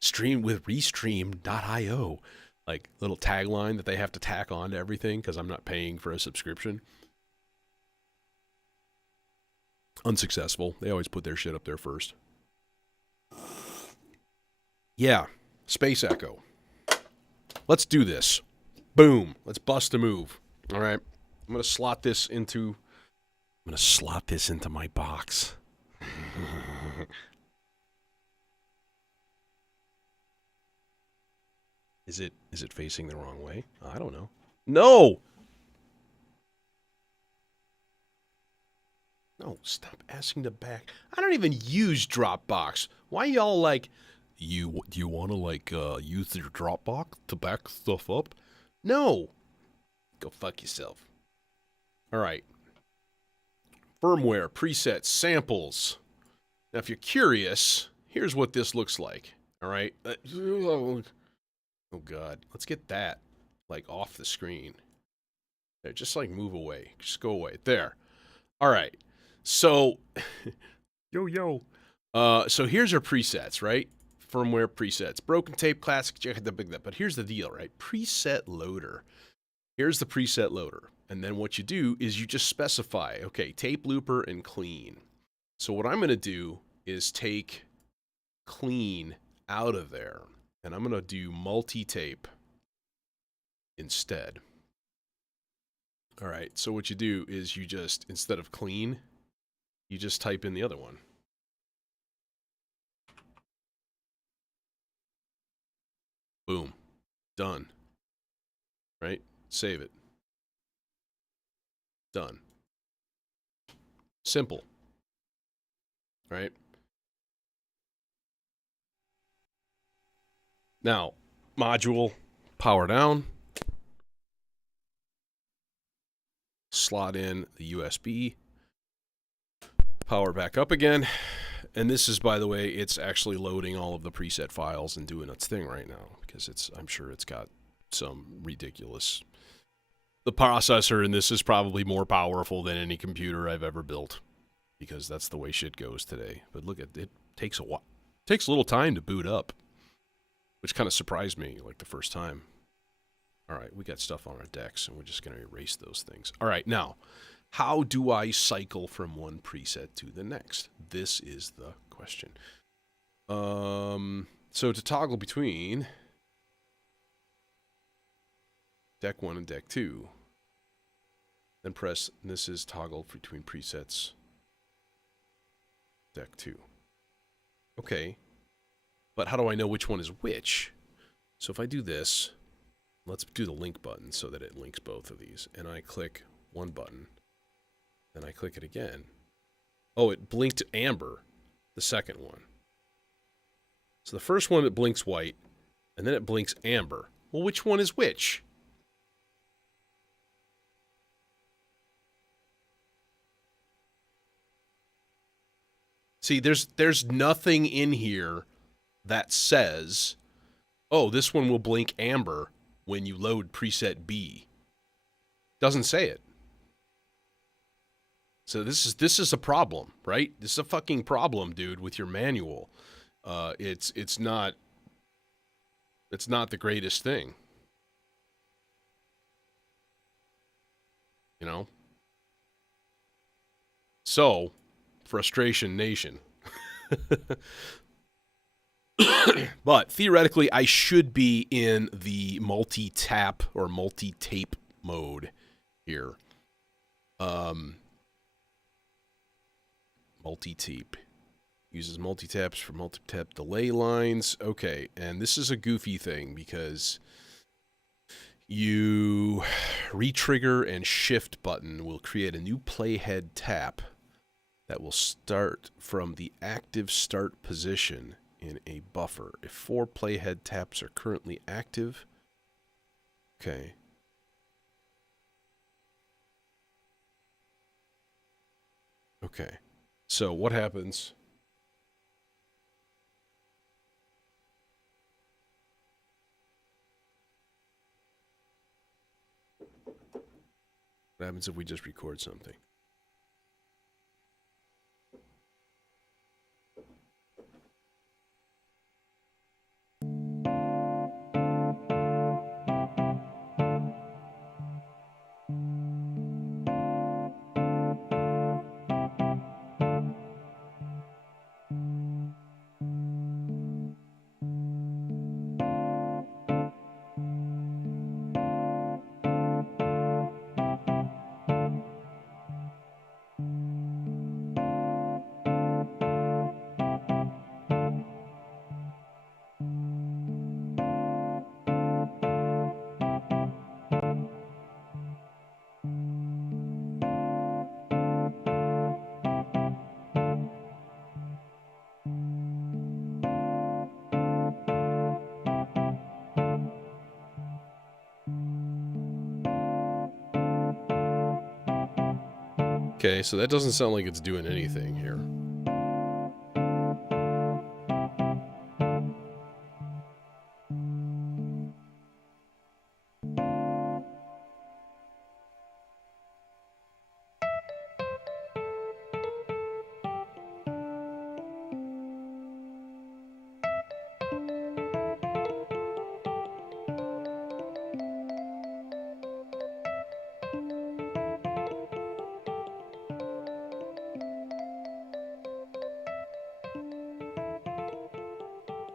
stream with Restream.io, like little tagline that they have to tack on to everything because I'm not paying for a subscription. Unsuccessful. They always put their shit up there first. Yeah, Space Echo. Let's do this. Boom. Let's bust a move. All right. I'm going to slot this into my box. Is it facing the wrong way? I don't know. No. No, stop asking to back. I don't even use Dropbox. Why y'all like, do you want to like use your Dropbox to back stuff up? No. Go fuck yourself. All right. Firmware, presets, samples. Now, if you're curious, here's what this looks like. All right. Oh, God. Let's get that, like, off the screen. There, just, like, move away. Just go away. There. All right. So, so here's our presets, right? Firmware presets. Broken tape, classic, but here's the deal, right? Preset loader. Here's the preset loader. And then what you do is you just specify, okay, tape looper and clean. So what I'm going to do is take clean out of there. And I'm going to do multi-tape instead. All right, so what you do is you just, instead of clean, you just type in the other one. Boom. Done. Right? Save it. Done. Simple. Right? Now, module, power down. Slot in the USB. Power back up again. And this is, by the way, it's actually loading all of the preset files and doing its thing right now. Because I'm sure it's got some ridiculous... The processor in this is probably more powerful than any computer I've ever built. Because that's the way shit goes today. But look at it. Takes a while. It takes a little time to boot up. Which kind of surprised me, like, the first time. All right, we got stuff on our decks, and we're just going to erase those things. All right, now, how do I cycle from one preset to the next? This is the question. So to toggle between deck 1 and deck 2, then press, this is toggle between presets, deck 2. Okay, but how do I know which one is which? So if I do this, let's do the link button so that it links both of these. And I click one button, then I click it again. Oh, it blinked amber, the second one. So the first one, it blinks white, and then it blinks amber. Well, which one is which? See, there's nothing in here that says, oh, this one will blink amber when you load preset B. Doesn't say it. So this is a problem, right? This is a fucking problem, dude, with your manual. It's not the greatest thing. You know? So, Frustration Nation. But theoretically, I should be in the multi-tap or multi-tape mode here. Multi-tape. Uses multi-taps for multi-tap delay lines. Okay, and this is a goofy thing because You re-trigger and shift button will create a new playhead tap that will start from the active start position in a buffer. If 4 playhead taps are currently active, okay. Okay. So what happens? What happens if we just record something? Okay, so that doesn't sound like it's doing anything here.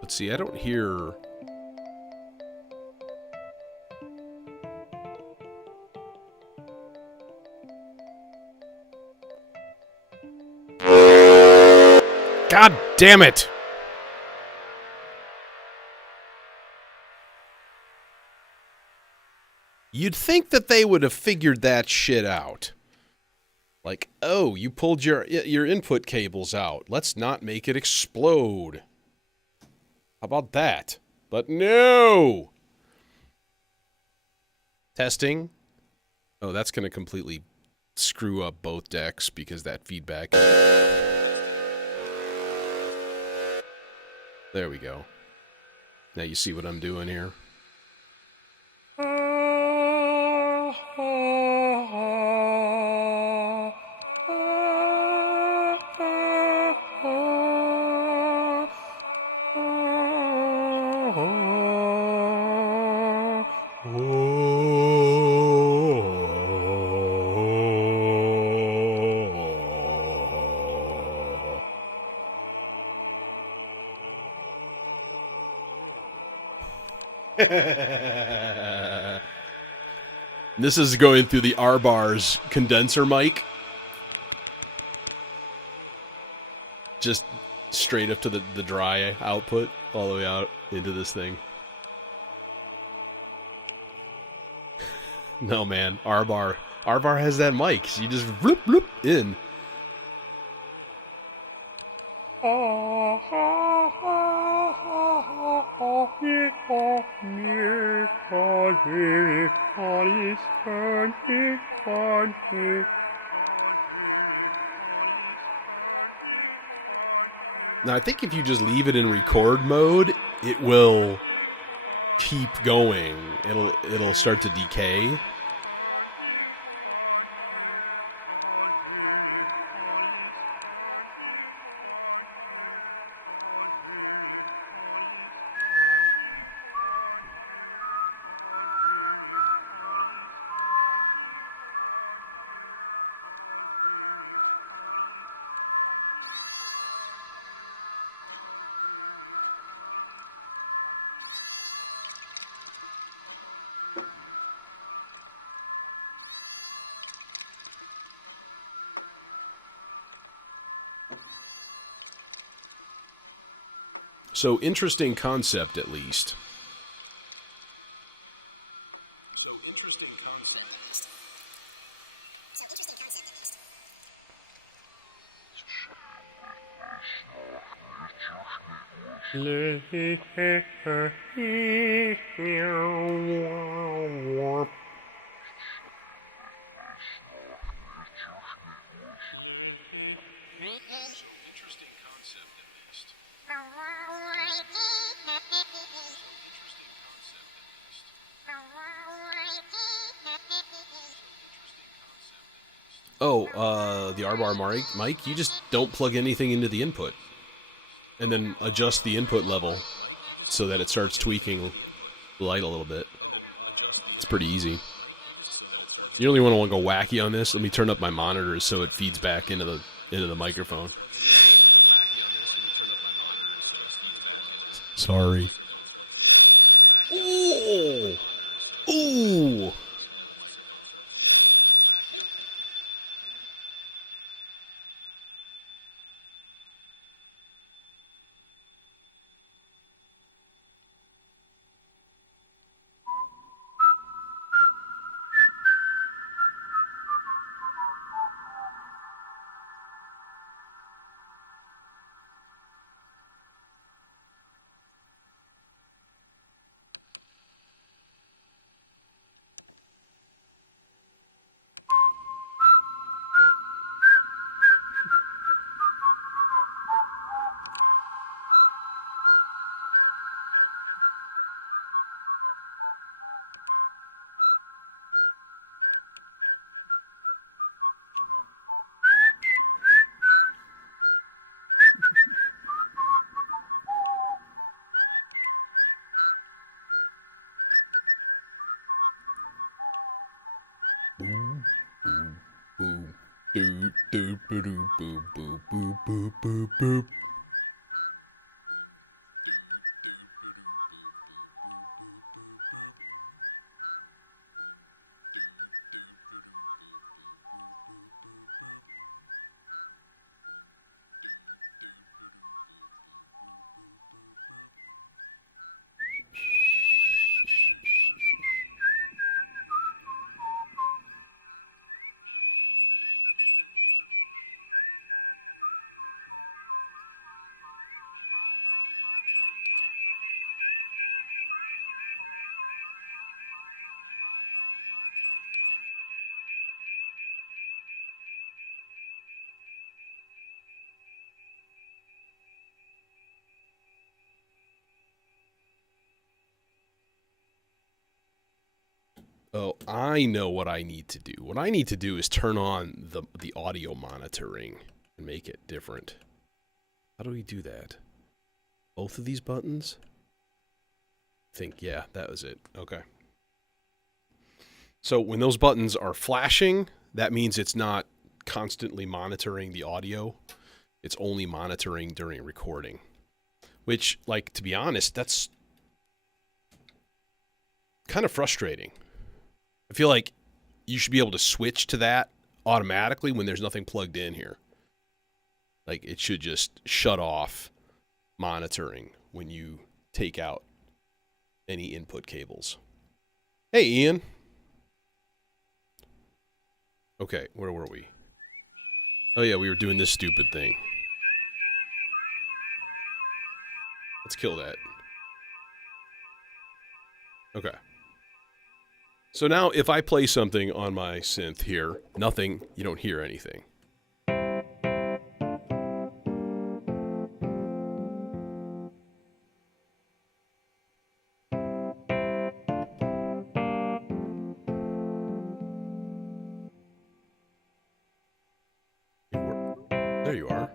But see, I don't hear... God damn it! You'd think that they would have figured that shit out. Like, oh, you pulled your input cables out. Let's not make it explode. How about that? But no! Testing. Oh, that's going to completely screw up both decks because that feedback. There we go. Now you see what I'm doing here. This is going through the R-Bar's condenser mic. Just straight up to the dry output, all the way out into this thing. No, man. R-Bar has that mic. So you just bloop, bloop in. Now, I think if you just leave it in record mode, it will keep going. It'll start to decay. So, interesting concept, at least. So, Oh, the R-bar mic, you just don't plug anything into the input. And then adjust the input level so that it starts tweaking the light a little bit. It's pretty easy. You really want to go wacky on this? Let me turn up my monitors so it feeds back into the microphone. Sorry. Ooh! Ooh! Boom, boom, boom, doo, doo, boo, doo, boo, boo, boo, boo, boo, boo. Oh, I know what I need to do. What I need to do is turn on the audio monitoring and make it different. How do we do that? Both of these buttons? I think, yeah, that was it. Okay. So when those buttons are flashing, that means it's not constantly monitoring the audio. It's only monitoring during recording. Which, like, to be honest, that's kind of frustrating. I feel like you should be able to switch to that automatically when there's nothing plugged in here. Like, it should just shut off monitoring when you take out any input cables. Hey, Ian. Okay, where were we? Oh, yeah, we were doing this stupid thing. Let's kill that. Okay. So now if I play something on my synth here, nothing, you don't hear anything. There you are.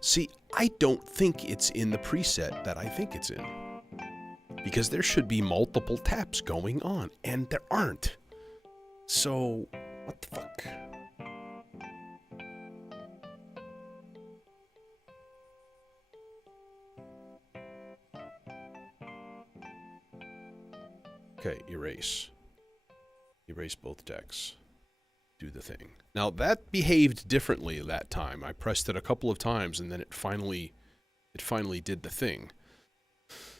See, I don't think it's in the preset that I think it's in. Because there should be multiple taps going on, and there aren't. So, what the fuck? Okay, erase. Erase both decks. Do the thing. Now, that behaved differently that time. I pressed it a couple of times, and then it finally did the thing.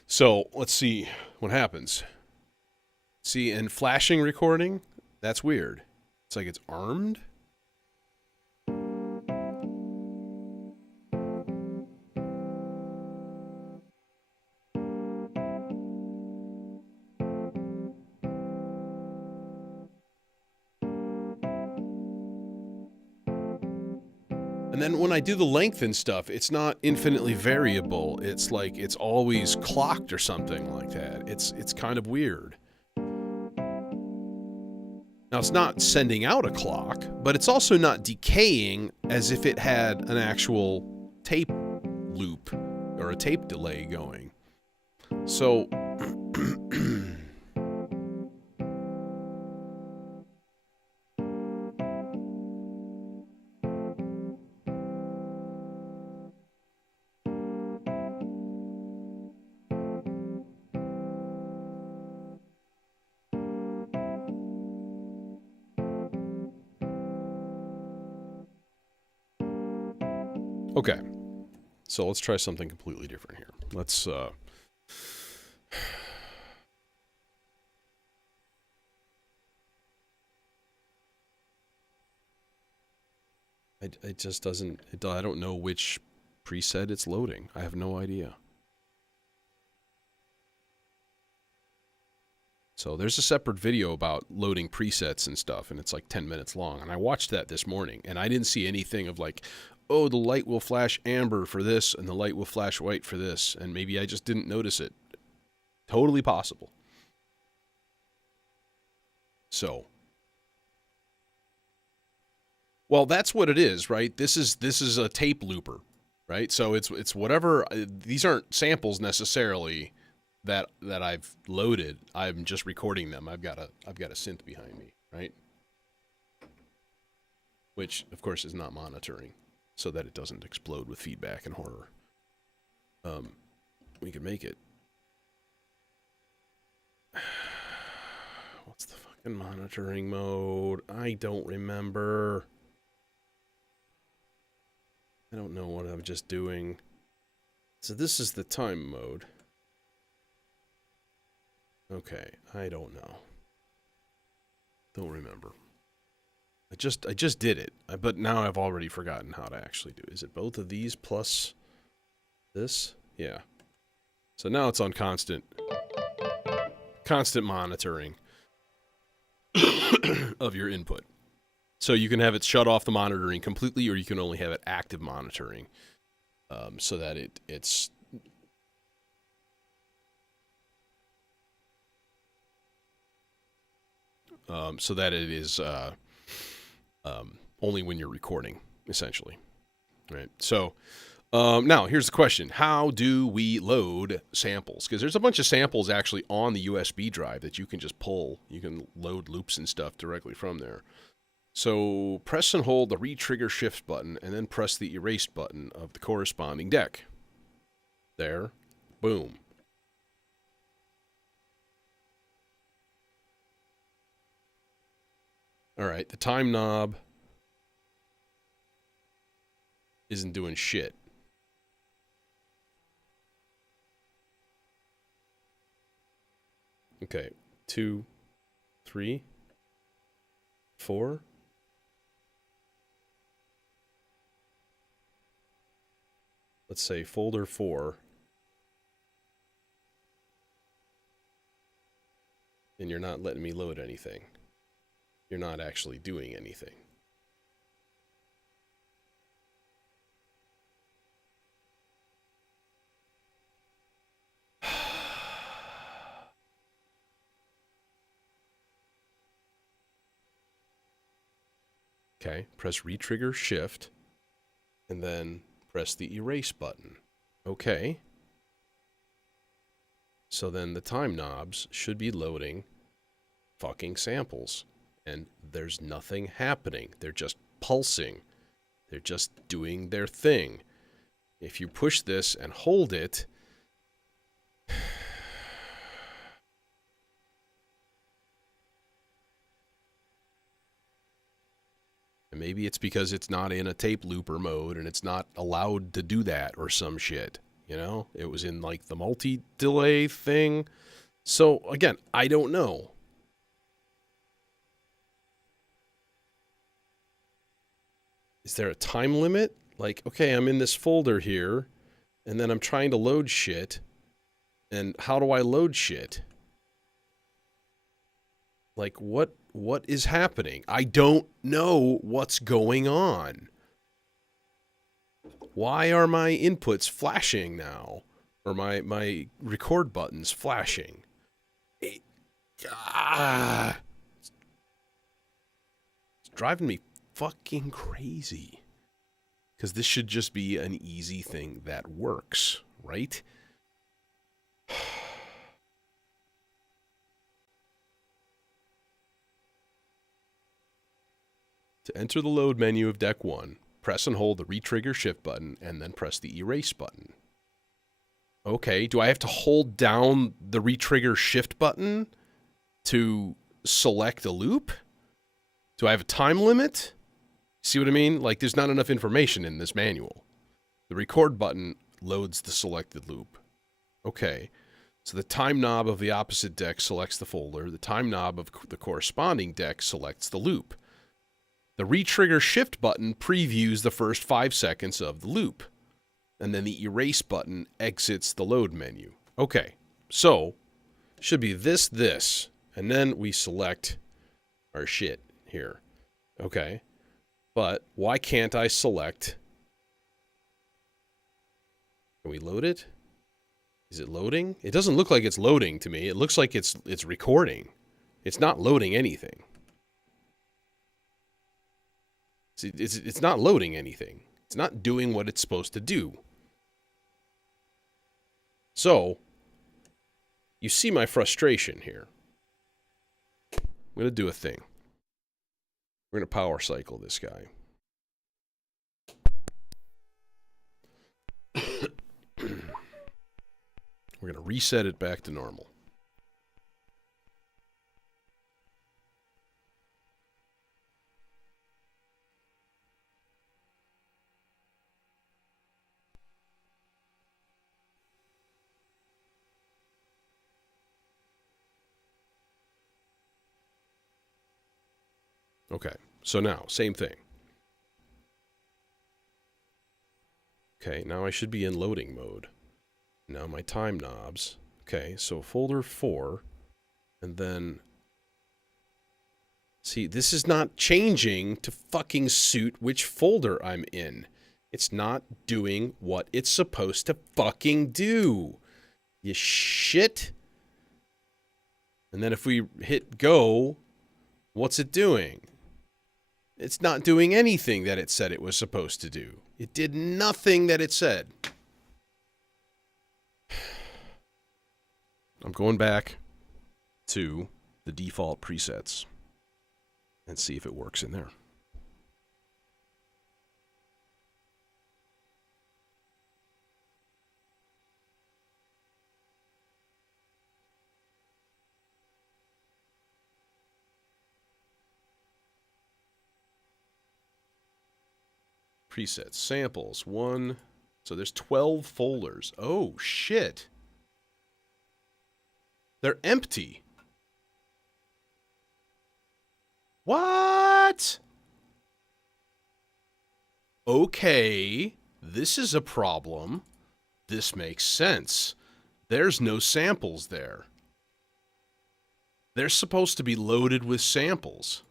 So, let's see what happens. See, in flashing recording, that's weird. It's like it's armed. And then when I do the length and stuff, it's not infinitely variable. It's like it's always clocked or something like that. It's kind of weird. Now, it's not sending out a clock, but it's also not decaying as if it had an actual tape loop or a tape delay going. So, okay. So let's try something completely different here. Let's, it just doesn't, I don't know which preset it's loading. I have no idea. So there's a separate video about loading presets and stuff, and it's like 10 minutes long. And I watched that this morning, and I didn't see anything of like, oh, the light will flash amber for this, and the light will flash white for this. And maybe I just didn't notice it. Totally possible. So, well, that's what it is, right? This is a tape looper, right? So it's whatever. These aren't samples necessarily that I've loaded. I'm just recording them. I've got a synth behind me, right? Which of course is not monitoring, so that it doesn't explode with feedback and horror. We can make it. What's the fucking monitoring mode? I don't remember. I don't know what I'm just doing. So this is the time mode. Okay, I don't know. Don't remember. I just did it, but now I've already forgotten how to actually do it. Is it both of these plus this? Yeah. So now it's on constant monitoring of your input. So you can have it shut off the monitoring completely, or you can only have it active monitoring, so that it's so that it is only when you're recording, essentially, right? So now here's the question: how do we load samples? Because there's a bunch of samples actually on the USB drive that you can just pull. You can load loops and stuff directly from there. So press and hold the re-trigger shift button, and then press the erase button of the corresponding deck. There, boom. All right, the time knob isn't doing shit. Okay, 2, 3, 4. Let's say folder 4. And you're not letting me load anything. You're not actually doing anything. Okay, press re-trigger shift, and then press the erase button. Okay. So then the time knobs should be loading fucking samples. And there's nothing happening. They're just pulsing. They're just doing their thing. If you push this and hold it, and maybe it's because it's not in a tape looper mode and it's not allowed to do that or some shit. You know, it was in like the multi-delay thing. So again, I don't know. Is there a time limit? Like, okay, I'm in this folder here, and then I'm trying to load shit. And how do I load shit? Like, what is happening? I don't know what's going on. Why are my inputs flashing now? Or my record buttons flashing? It's driving me fucking crazy. Because this should just be an easy thing that works, right? To enter the load menu of Deck 1, press and hold the retrigger shift button and then press the erase button. Okay, do I have to hold down the retrigger shift button to select a loop? Do I have a time limit? See what I mean? Like, there's not enough information in this manual. The record button loads the selected loop. Okay, so the time knob of the opposite deck selects the folder. The time knob of the corresponding deck selects the loop. The retrigger shift button previews the first 5 seconds of the loop. And then the erase button exits the load menu. Okay, so should be this, and then we select our shit here. Okay, but why can't I select? Can we load it? Is it loading? It doesn't look like it's loading to me. It looks like it's recording. It's not loading anything. It's not loading anything. It's not doing what it's supposed to do. So, you see my frustration here. I'm going to do a thing. We're going to power cycle this guy. We're going to reset it back to normal. Okay, so now, same thing. Okay, now I should be in loading mode. Now my time knobs. Okay, so folder 4, and then... See, this is not changing to fucking suit which folder I'm in. It's not doing what it's supposed to fucking do. You shit. And then if we hit go, what's it doing? It's not doing anything that it said it was supposed to do. It did nothing that it said. I'm going back to the default presets and see if it works in there. Presets, samples, 1. So there's 12 folders. Oh, shit. They're empty. What? Okay, this is a problem. This makes sense. There's no samples there. They're supposed to be loaded with samples.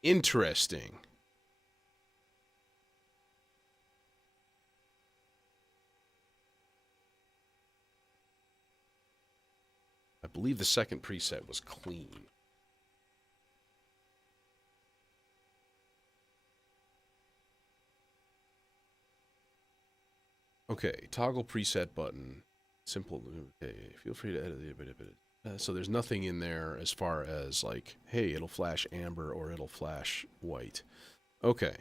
Interesting. I believe the second preset was clean. Okay, toggle preset button. Simple. Okay, feel free to edit it. So there's nothing in there as far as like, hey, it'll flash amber or it'll flash white. Okay.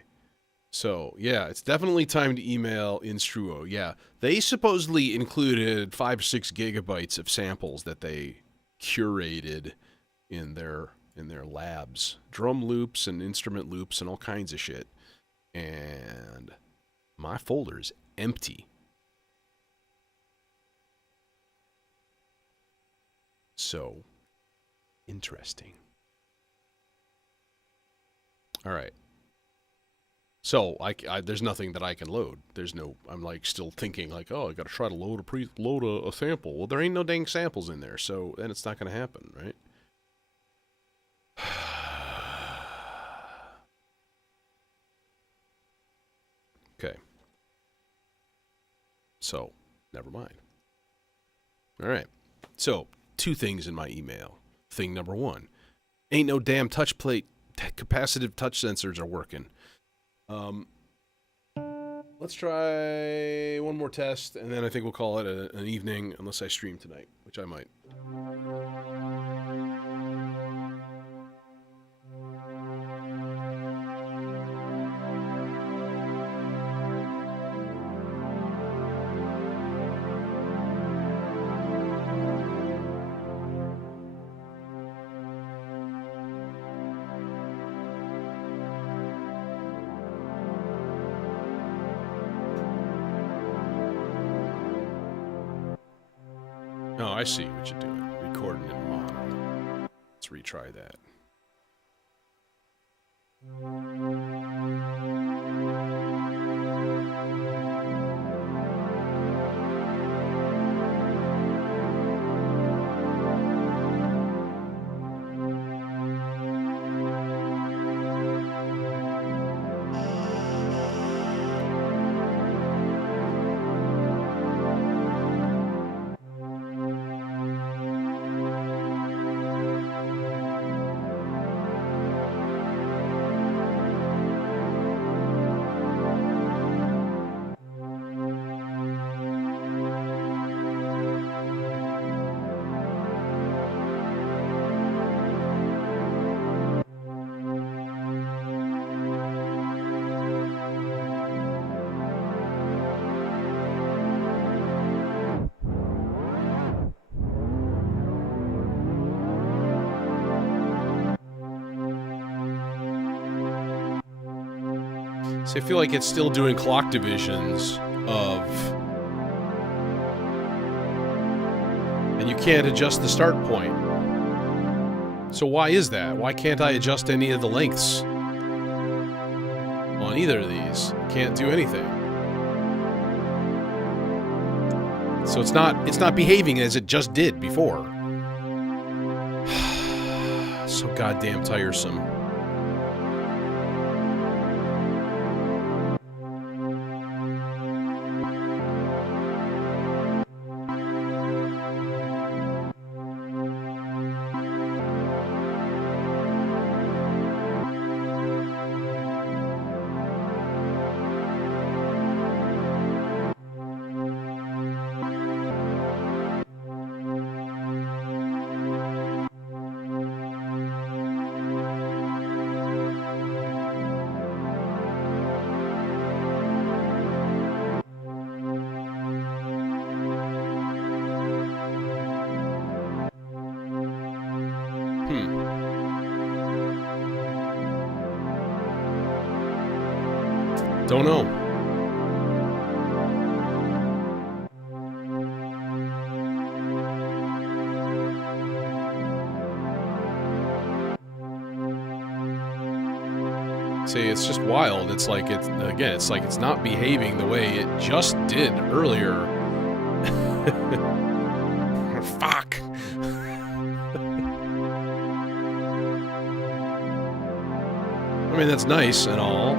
So, yeah, it's definitely time to email Instruo. Yeah, they supposedly included 5 or 6 gigabytes of samples that they curated in their labs. Drum loops and instrument loops and all kinds of shit. And my folder's empty. So, interesting. All right. So there's nothing that I can load. There's no. I'm like still thinking like, oh, I got to try to load a sample. Well, there ain't no dang samples in there, so then it's not going to happen, right? Okay. So, never mind. All right. So, 2 things in my email. Thing number 1, ain't no damn touch plate. Capacitive touch sensors are working. Let's try one more test, and then I think we'll call it an evening, unless I stream tonight, which I might. Oh, I see what you're doing. Recording in mono. Let's retry that. So I feel like it's still doing clock divisions of... And you can't adjust the start point. So why is that? Why can't I adjust any of the lengths on either of these? Can't do anything. So it's not behaving as it just did before. So goddamn tiresome. Don't know. See, it's just wild. It's like it's not behaving the way it just did earlier. Fuck. I mean, that's nice and all.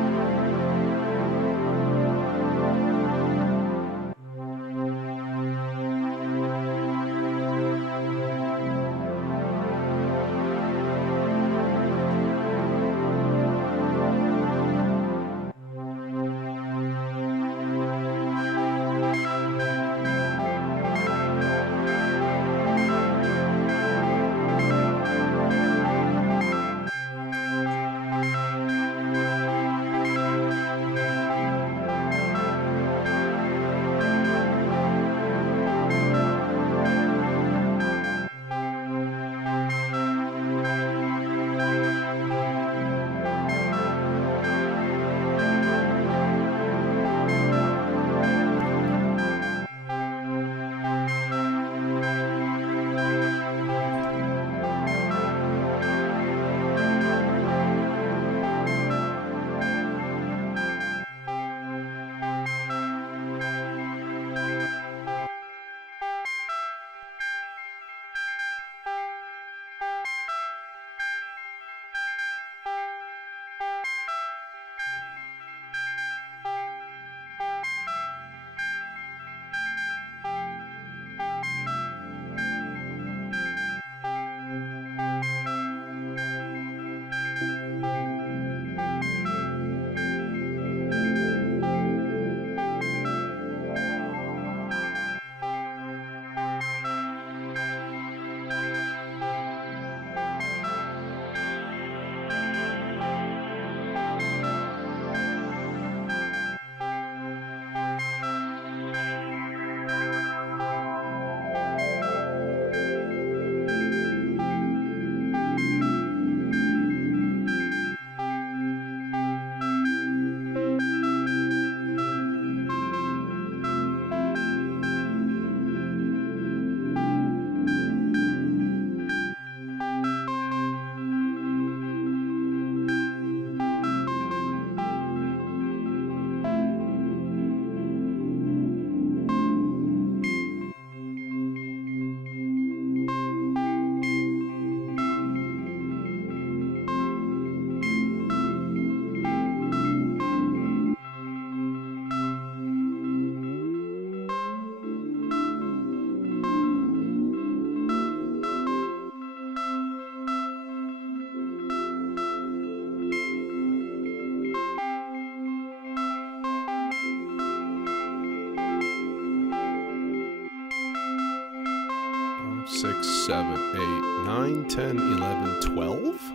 6, 7, 8, 9, 10, 11, 12?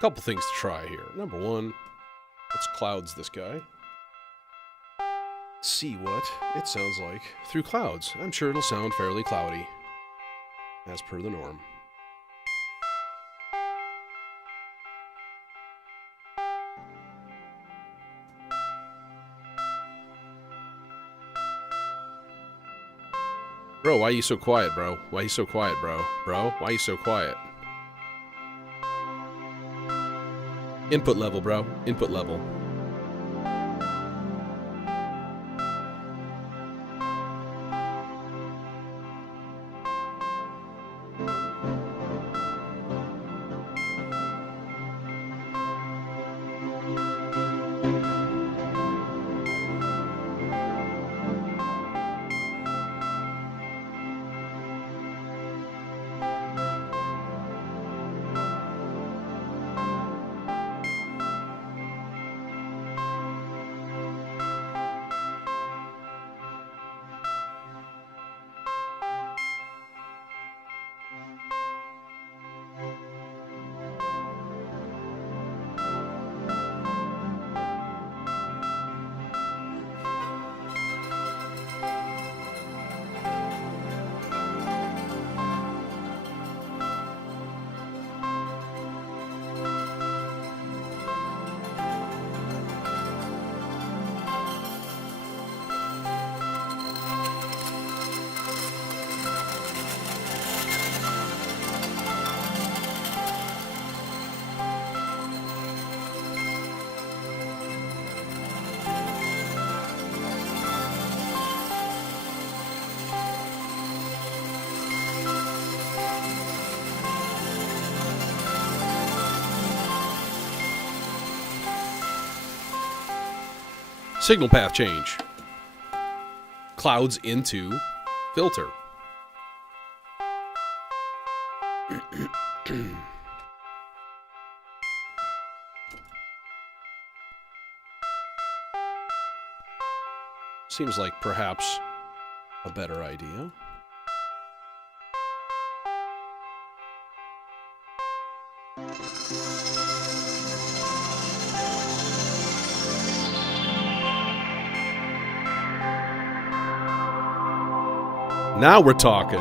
Couple things to try here. Number one, let's clouds this guy. See what it sounds like through clouds. I'm sure it'll sound fairly cloudy, as per the norm. Bro, why are you so quiet, bro? Why are you so quiet, bro? Bro, why are you so quiet? Input level, bro. Input level. Signal path change. Clouds into filter. Seems like perhaps a better idea. Now we're talking.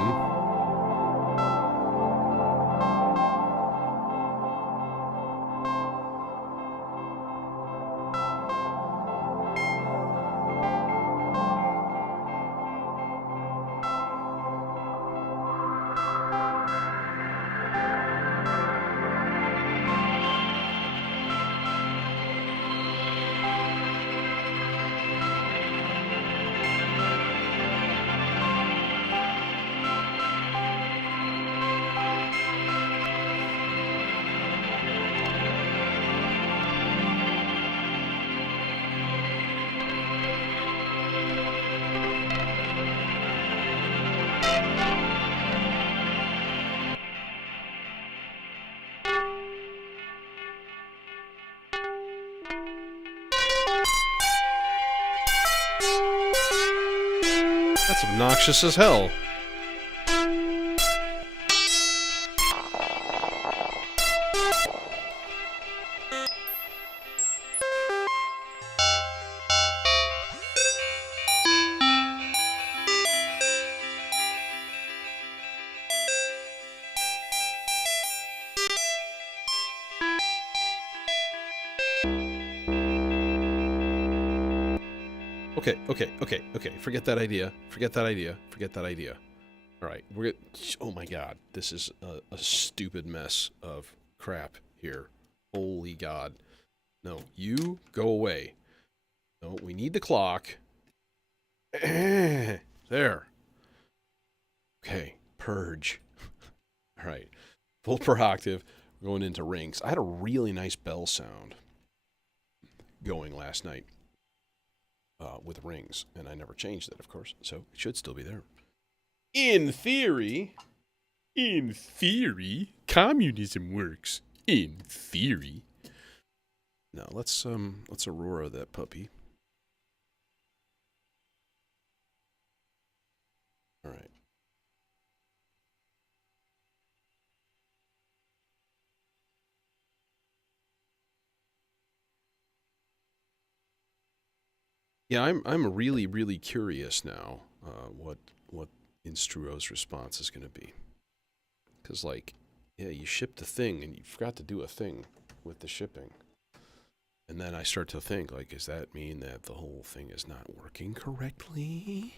That's obnoxious as hell. Okay. Forget that idea. Forget that idea. All right, oh my God, this is a stupid mess of crap here. Holy God. No, you go away. No, we need the clock. There. Okay, purge. All right, full per octave. We're going into rings. I had a really nice bell sound going last night with rings, and I never changed it, of course, so it should still be there. In theory, communism works. In theory. Now let's Aurora that puppy. All right. Yeah, I'm really curious now. What Instruo's response is going to be? Because like, yeah, you shipped a thing and you forgot to do a thing with the shipping. And then I start to think, like, does that mean that the whole thing is not working correctly?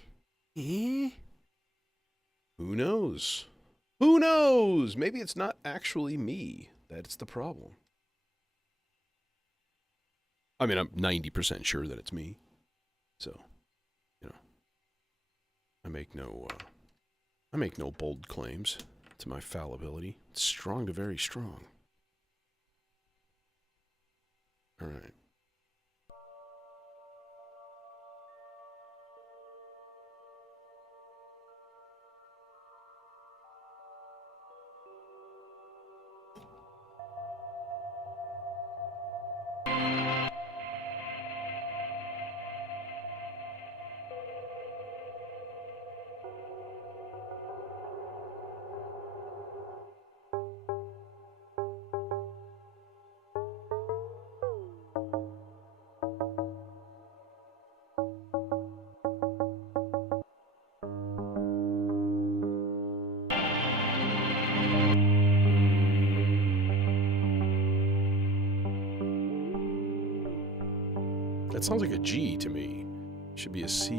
Eh? Who knows? Who knows? Maybe it's not actually me that's the problem. I mean, I'm 90% sure that it's me. So, you know, I make no bold claims to my fallibility. It's strong to very strong. All right. That sounds like a G to me. Should be a C.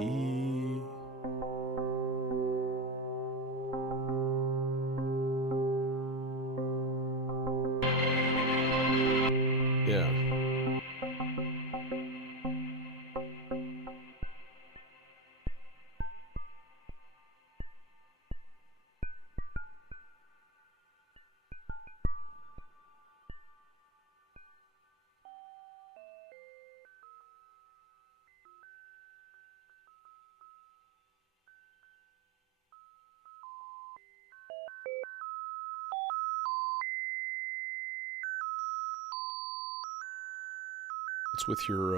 Yeah. What's with your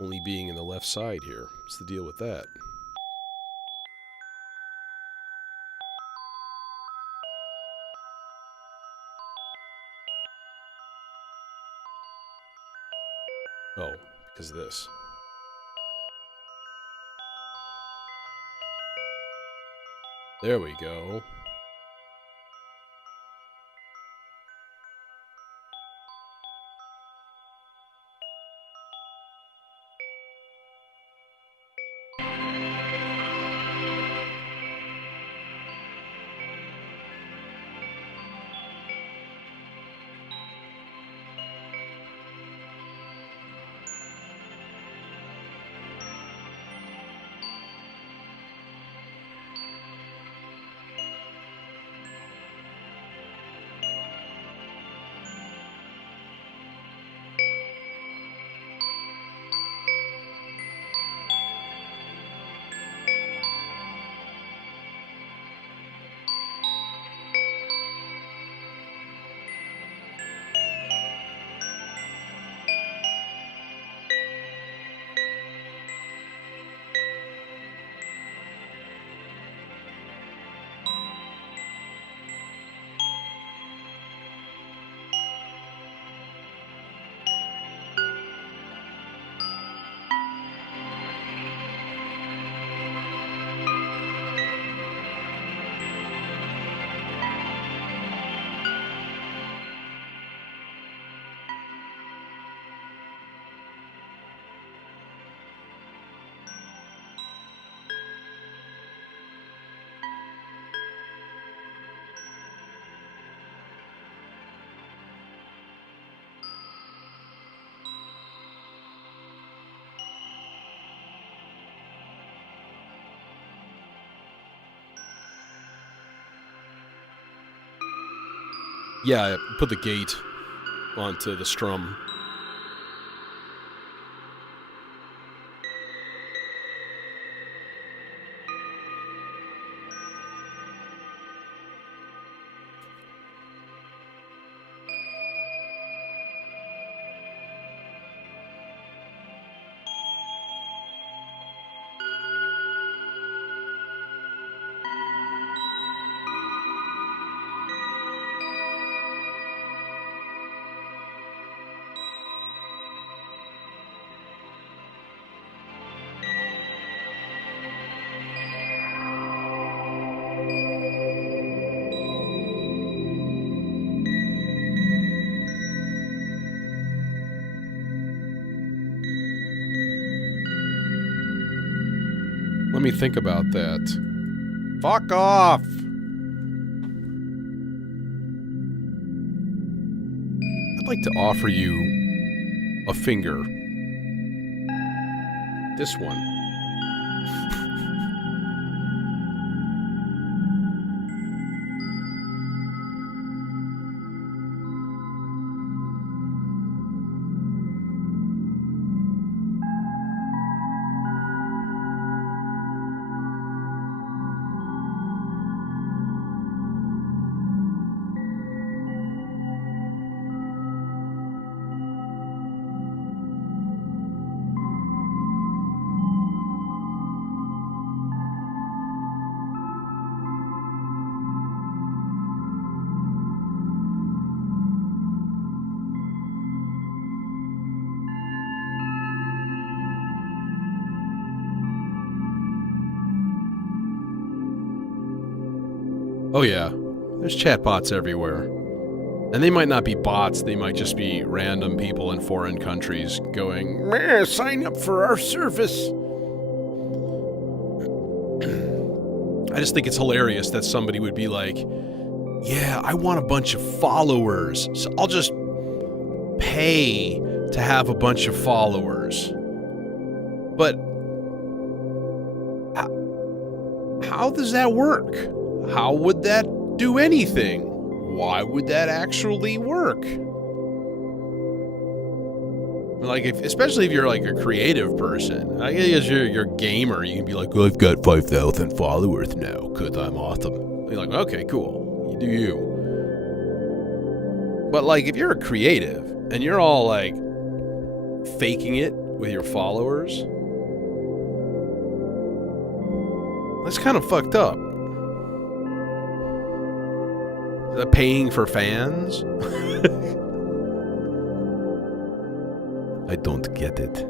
only being in the left side here? What's the deal with that? Oh, because of this. There we go. Yeah, put the gate onto the strum. Let me think about that. Fuck off! I'd like to offer you a finger. This one. Oh yeah, there's chatbots everywhere. And they might not be bots, they might just be random people in foreign countries going, "Meh, sign up for our service." I just think it's hilarious that somebody would be like, yeah, I want a bunch of followers, so I'll just pay to have a bunch of followers. But how does that work? How would that do anything? Why would that actually work? Like, especially if you're like a creative person. I guess you're a gamer. You can be like, oh, I've got 5,000 followers now because I'm awesome. And you're like, okay, cool. You do you. But like, if you're a creative and you're all like faking it with your followers, that's kind of fucked up. Paying for fans? I don't get it.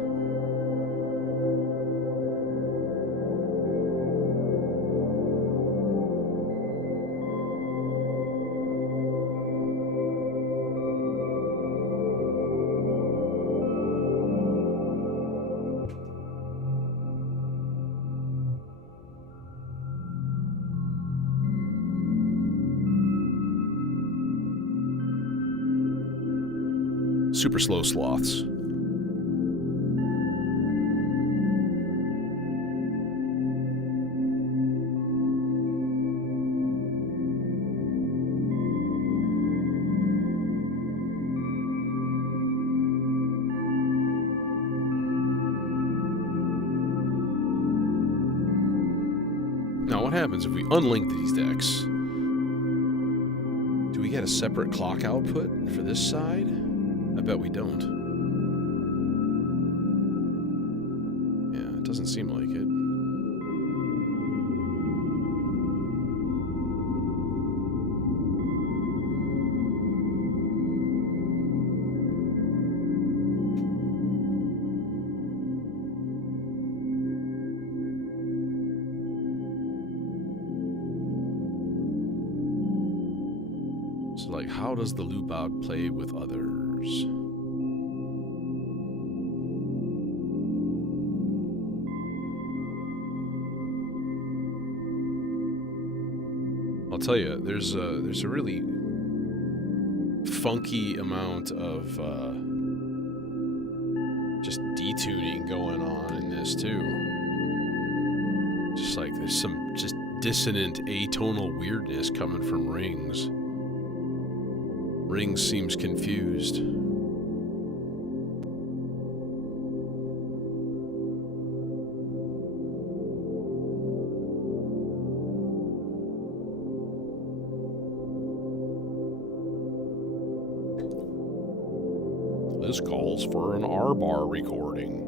Super slow sloths. Now what happens if we unlink these decks? Do we get a separate clock output for this side? I bet we don't. Yeah, it doesn't seem like it. So, like, how does the Lubadh play with others? I'll tell you, there's a really funky amount of just detuning going on in this too. Just like there's some just dissonant atonal weirdness coming from rings. Rings seems confused. This calls for an R-bar recording.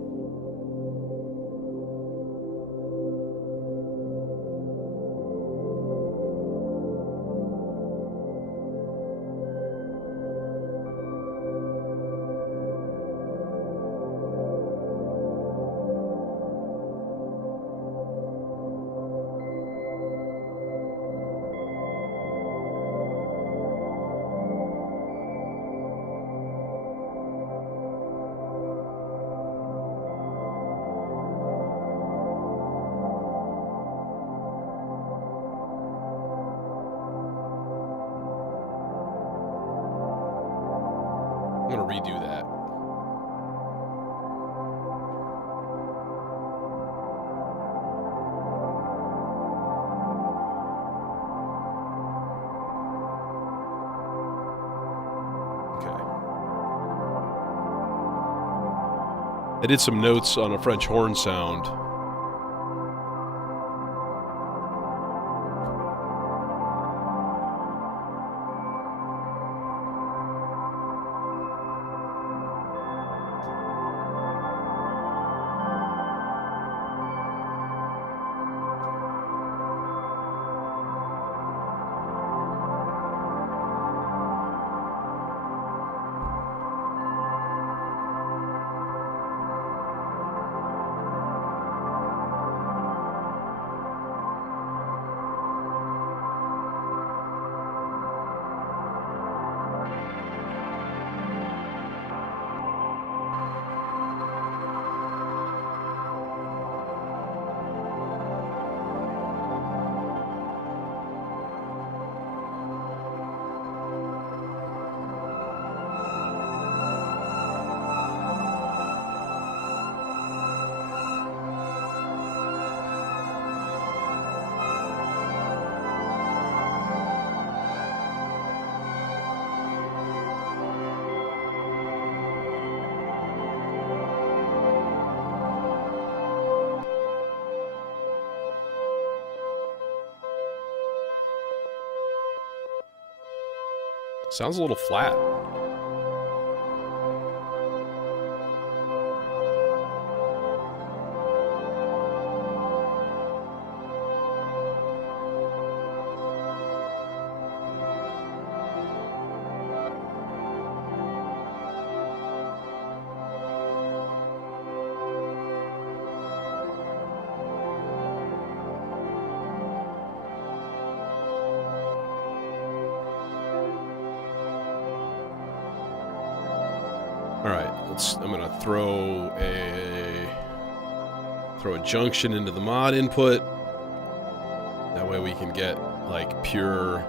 I'm gonna redo that. Okay. I did some notes on a French horn sound. Sounds a little flat. I'm gonna throw a junction into the mod input. That way we can get like pure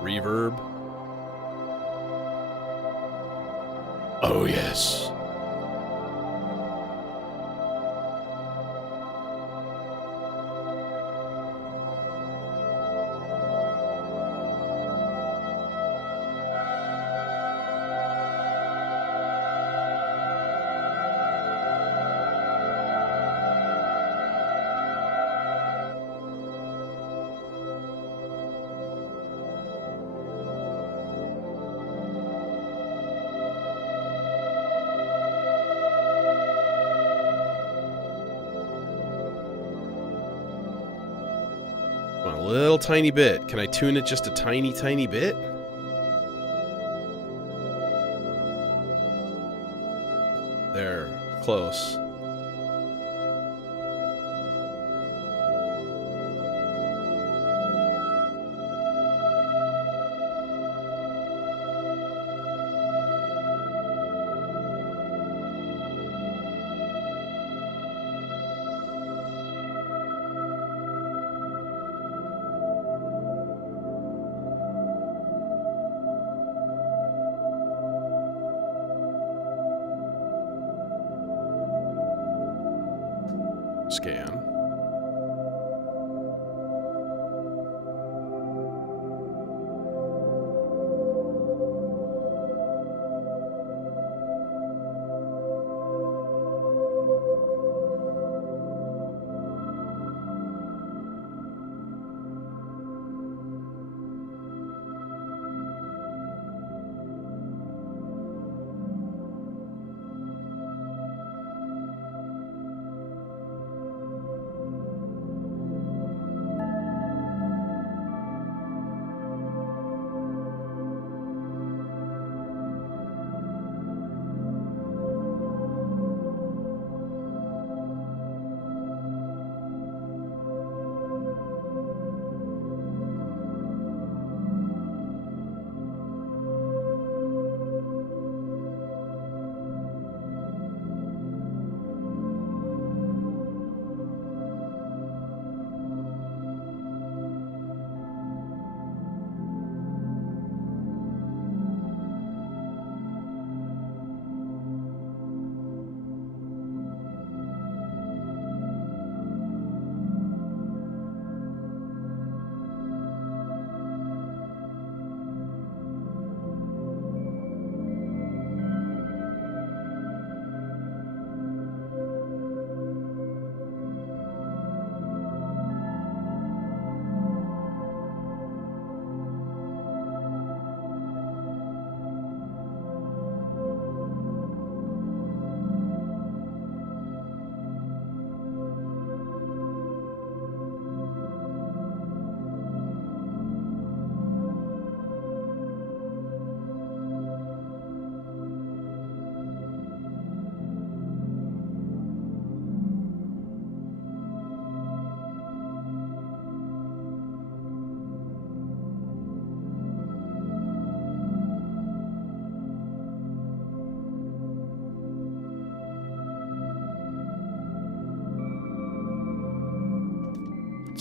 reverb. Oh yes. A little tiny bit. Can I tune it just a tiny, tiny bit? There, close. Scan.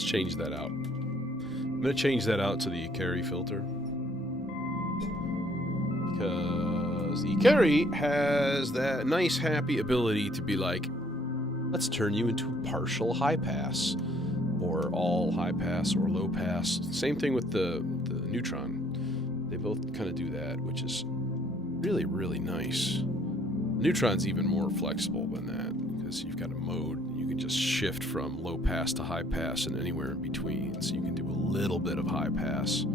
change that out. I'm going to change that out to the Ikari filter. Because the Ikari has that nice, happy ability to be like, let's turn you into partial high pass, or all high pass, or low pass. Same thing with the Neutron. They both kind of do that, which is really, really nice. Neutron's even more flexible than that, because you've got a mode. You can just shift from low pass to high pass and anywhere in between, so you can do a little bit of high pass.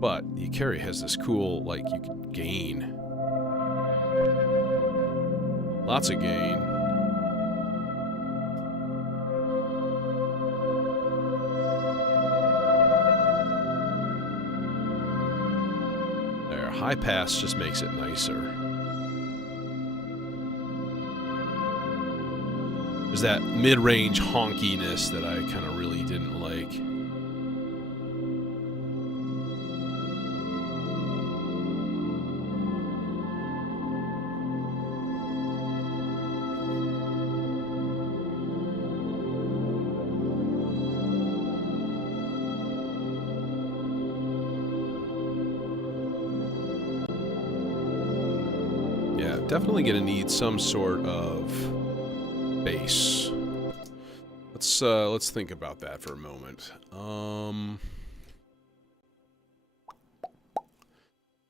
But the Ikari has this cool, like, you can gain. Lots of gain. There, high pass just makes it nicer. There's that mid-range honkiness that I kind of really didn't like. Yeah, definitely gonna need some sort of base. Let's think about that for a moment.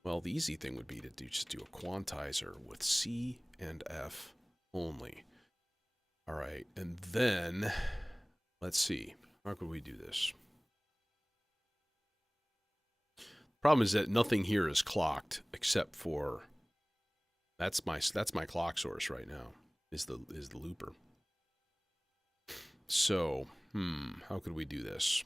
Well, the easy thing would be to just do a quantizer with C and F only. All right, and then let's see. How could we do this? Problem is that nothing here is clocked except for that's my clock source right now. Is the looper. So, how could we do this?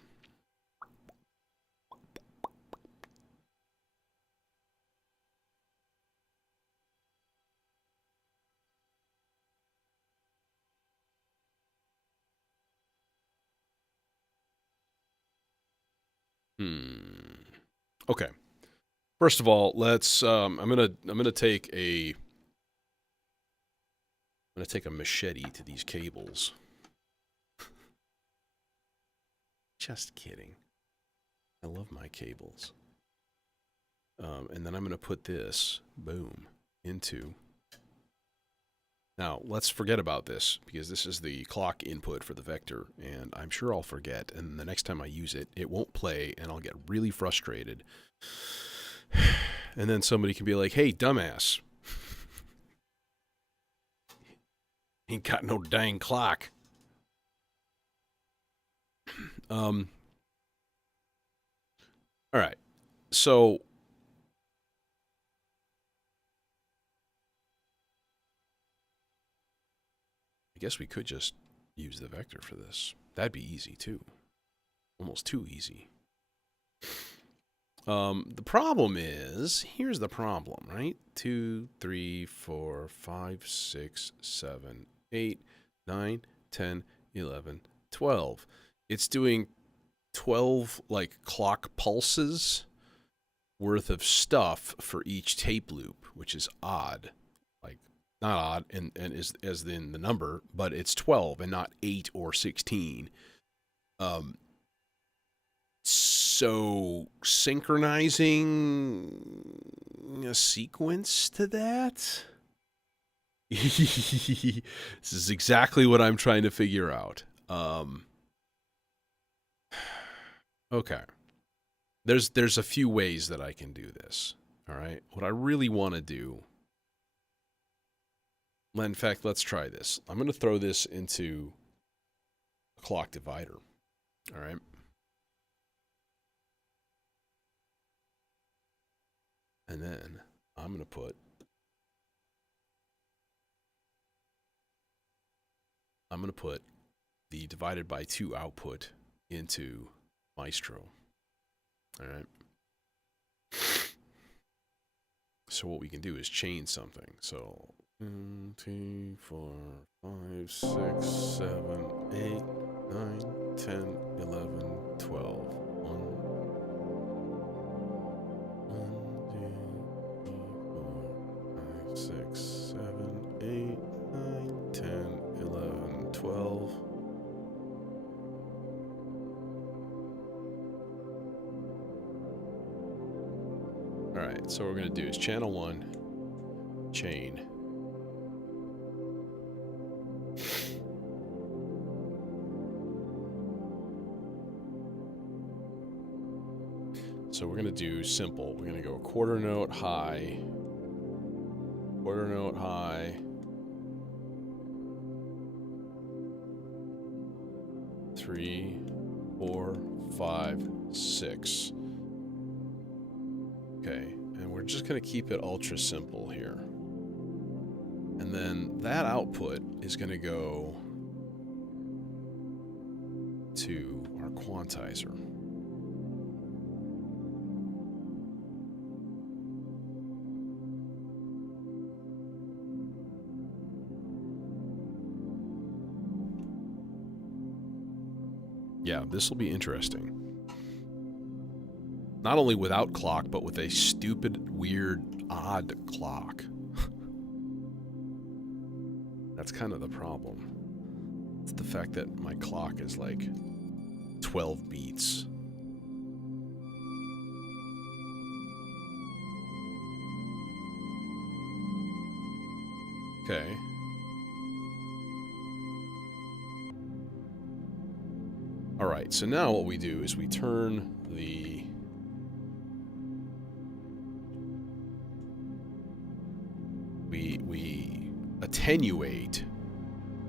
Okay. First of all, let's I'm gonna take a machete to these cables. Just kidding. I love my cables. And then I'm gonna put this, boom, into. Now, let's forget about this, because this is the clock input for the vector, and I'm sure I'll forget, and the next time I use it, it won't play, and I'll get really frustrated. And then somebody can be like, hey, dumbass. Ain't got no dang clock. All right. So I guess we could just use the vector for this. That'd be easy too. Almost too easy. The problem is, here's the problem, right? 2, 3, 4, 5, 6, 7, 8, 9, 10, 11, 12. It's doing 12, like, clock pulses worth of stuff for each tape loop, which is odd. Like, not odd, and is as in the number, but it's 12 and not 8 or 16. So synchronizing a sequence to that? This is exactly what I'm trying to figure out. Okay. There's a few ways that I can do this. All right. What I really want to do. In fact, let's try this. I'm going to throw this into a clock divider. All right. And then I'm going to put the divided by 2 output into Maestro. All right. So what we can do is chain something. So 1, 2, 4, 5, 6, 7, 8, 9, 10, 11, 12. 1, 2, 3, 4, 5, 6, 7, 8, 9, 10, 11, 12. So what we're going to do is channel 1, chain. So we're going to do simple. We're going to go quarter note high, 3, 4, 5, 6. Okay, and we're just going to keep it ultra simple here. And then that output is going to go to our quantizer. Yeah, this will be interesting. Not only without clock, but with a stupid, weird, odd clock. That's kind of the problem. It's the fact that my clock is like 12 beats. Okay. Alright, so now what we do is we turn the... We attenuate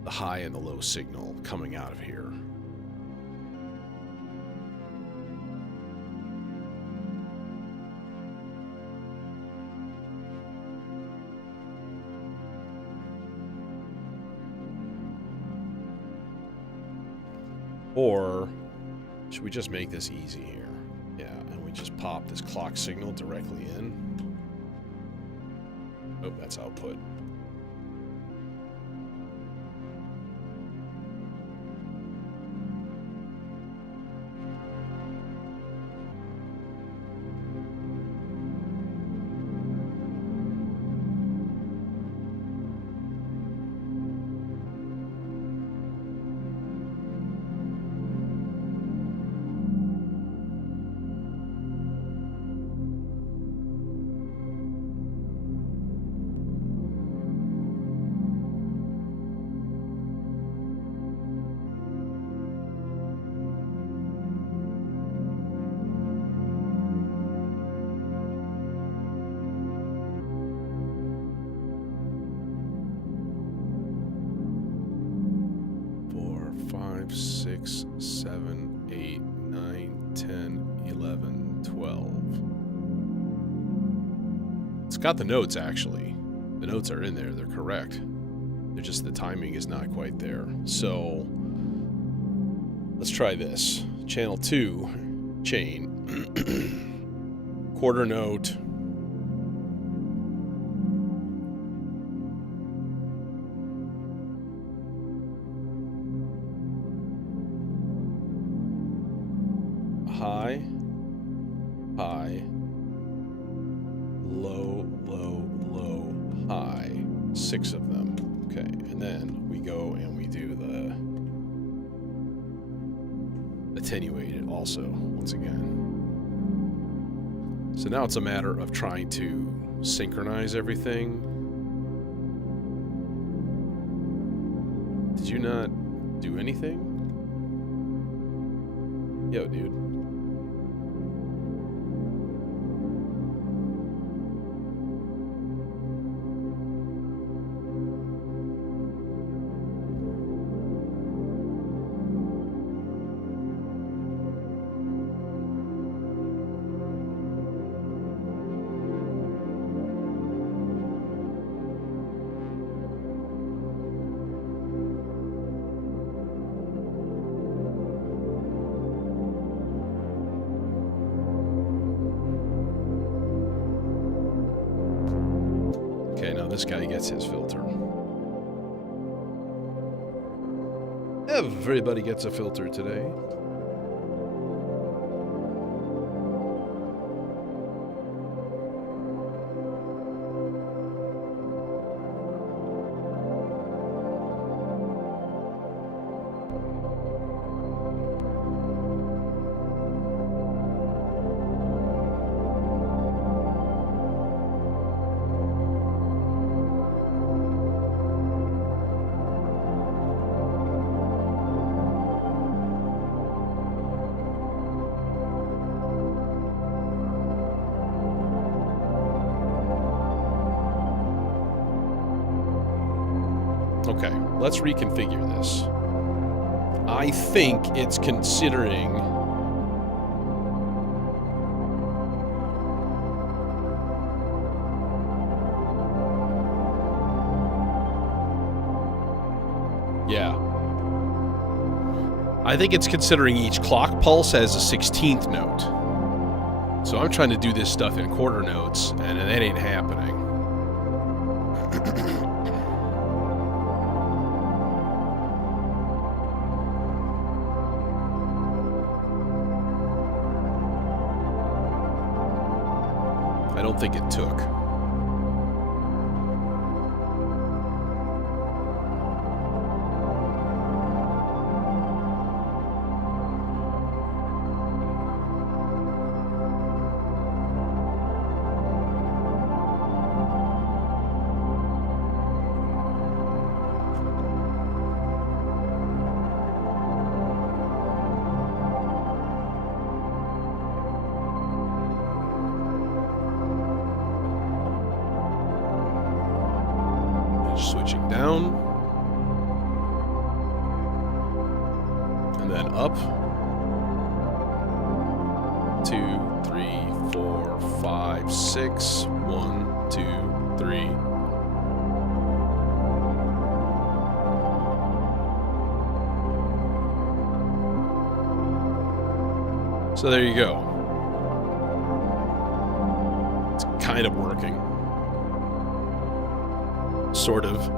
the high and the low signal coming out of here. Or should we just make this easy here? Yeah, and we just pop this clock signal directly in. Oh, that's output. Got the notes, actually. The notes are in there. They're correct. They're just the timing is not quite there. So let's try this. Channel 2, chain. Quarter note. High. High. Low, low, low, high. 6 of them. Okay, and then we go and we do the attenuated also, once again. So now it's a matter of trying to synchronize everything. Did you not do anything? Yo, dude. This guy gets his filter. Everybody gets a filter today. Okay, let's reconfigure this. I think it's considering... Yeah. I think it's considering each clock pulse as a 16th note. So I'm trying to do this stuff in quarter notes, and that ain't happening. I don't think it took. Switching down. And then up. 2, 3, 4, 5, 6. 1, 2, 3. So there you go. It's kind of working. Sort of.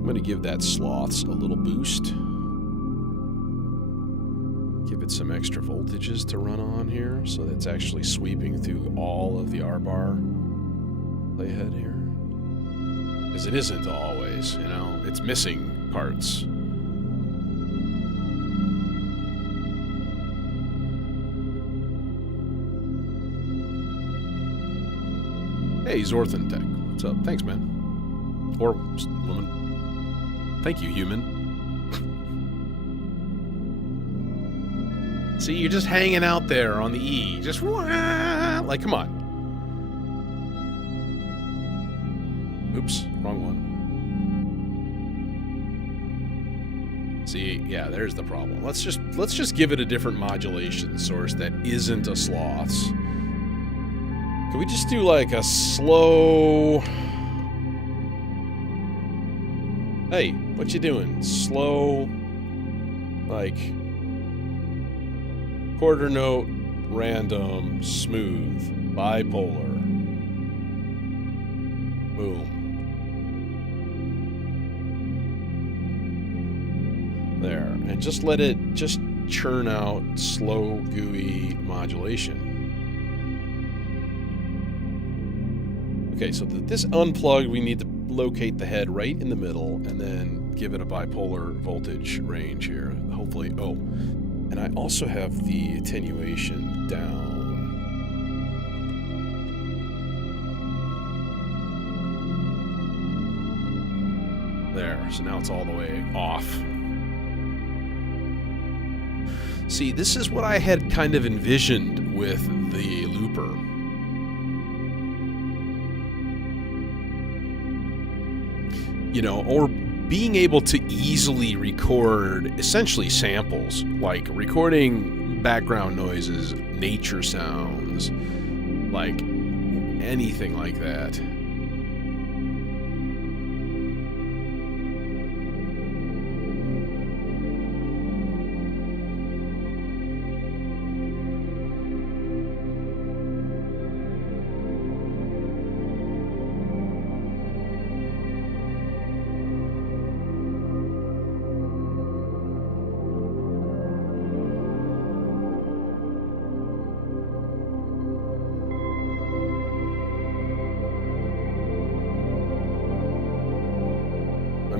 I'm going to give that sloths a little boost. Give it some extra voltages to run on here, so that's actually sweeping through all of the R-bar playhead here. Because it isn't always, you know, it's missing parts. Hey, Zorthan Tech. What's up? Thanks, man. Or woman. Thank you, human. See, you're just hanging out there on the E. Just, like, come on. Oops, wrong one. See, yeah, there's the problem. Let's just give it a different modulation source that isn't a sloth's. Can we just do like a slow... Hey, what you doing? Slow, like, quarter note, random, smooth, bipolar. Boom. There, and just let it just churn out slow, gooey modulation. Okay, so this unplugged, we need to locate the head right in the middle and then give it a bipolar voltage range here. Hopefully, oh, and I also have the attenuation down. There, so now it's all the way off. See, this is what I had kind of envisioned with the looper. You know, or being able to easily record essentially samples, like recording background noises, nature sounds, like anything like that.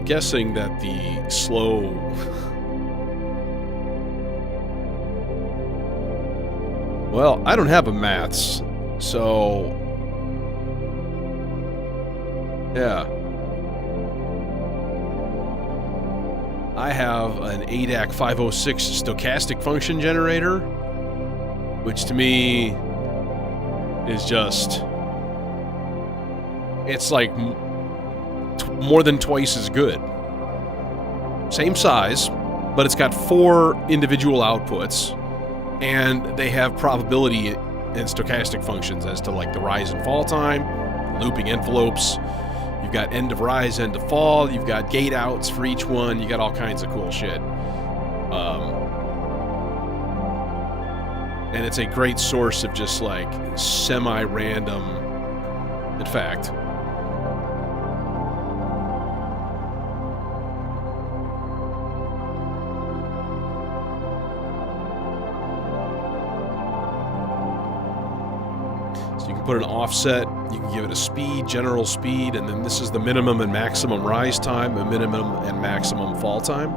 Guessing that the slow well, I don't have a maths, so yeah, I have an ADAC 506 stochastic function generator, which to me is just, it's like more than twice as good. Same size, but it's got 4 individual outputs, and they have probability and stochastic functions as to like the rise and fall time, looping envelopes. You've got end of rise, end of fall. You've got gate outs for each one. You got all kinds of cool shit. And it's a great source of just like semi-random, in fact, put an offset, you can give it a speed, general speed, and then this is the minimum and maximum rise time, a minimum and maximum fall time.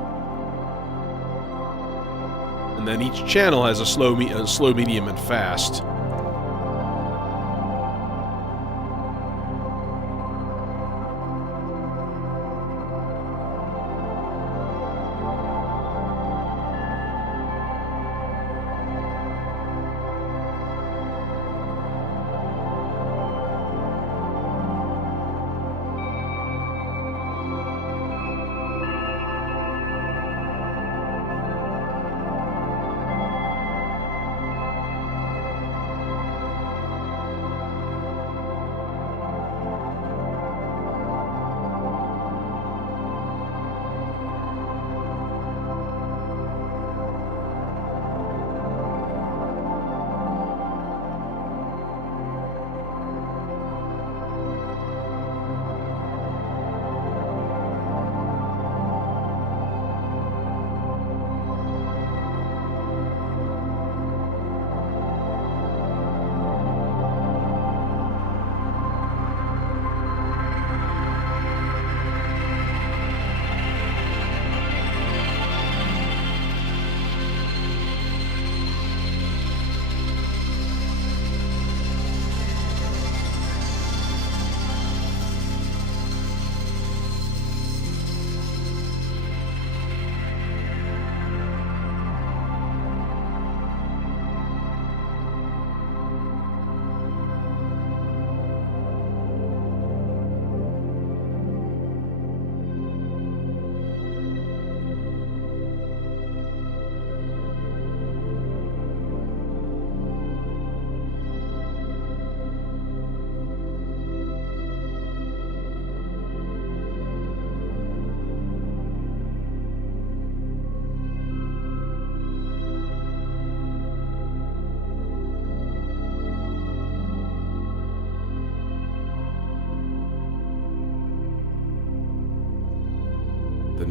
And then each channel has a slow, medium, and fast.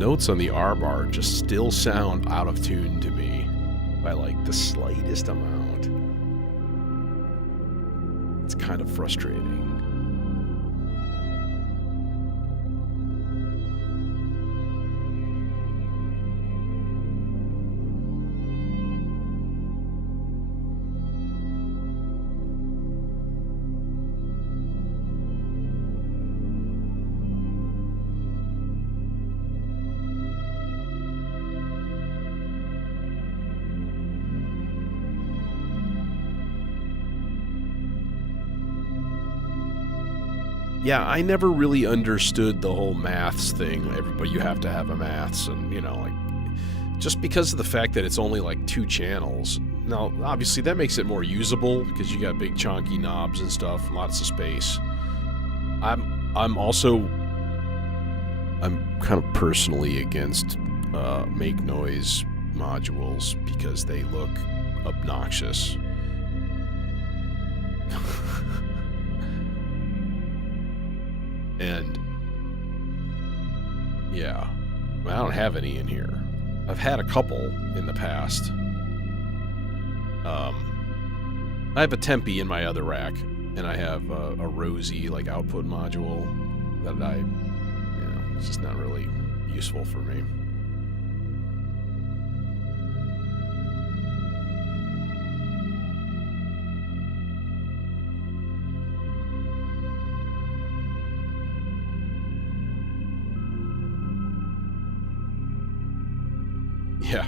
notes on the R bar just still sound out of tune to me by like the slightest amount. It's kind of frustrating. Yeah, I never really understood the whole maths thing. Everybody, you have to have a maths, and, you know, like, just because of the fact that it's only like 2 channels. Now, obviously, that makes it more usable because you got big chunky knobs and stuff, lots of space. I'm kind of personally against make noise modules because they look obnoxious. And yeah, I don't have any in here. I've had a couple in the past. I have a Tempe in my other rack, and I have a Rosie like output module that it's just not really useful for me. Yeah.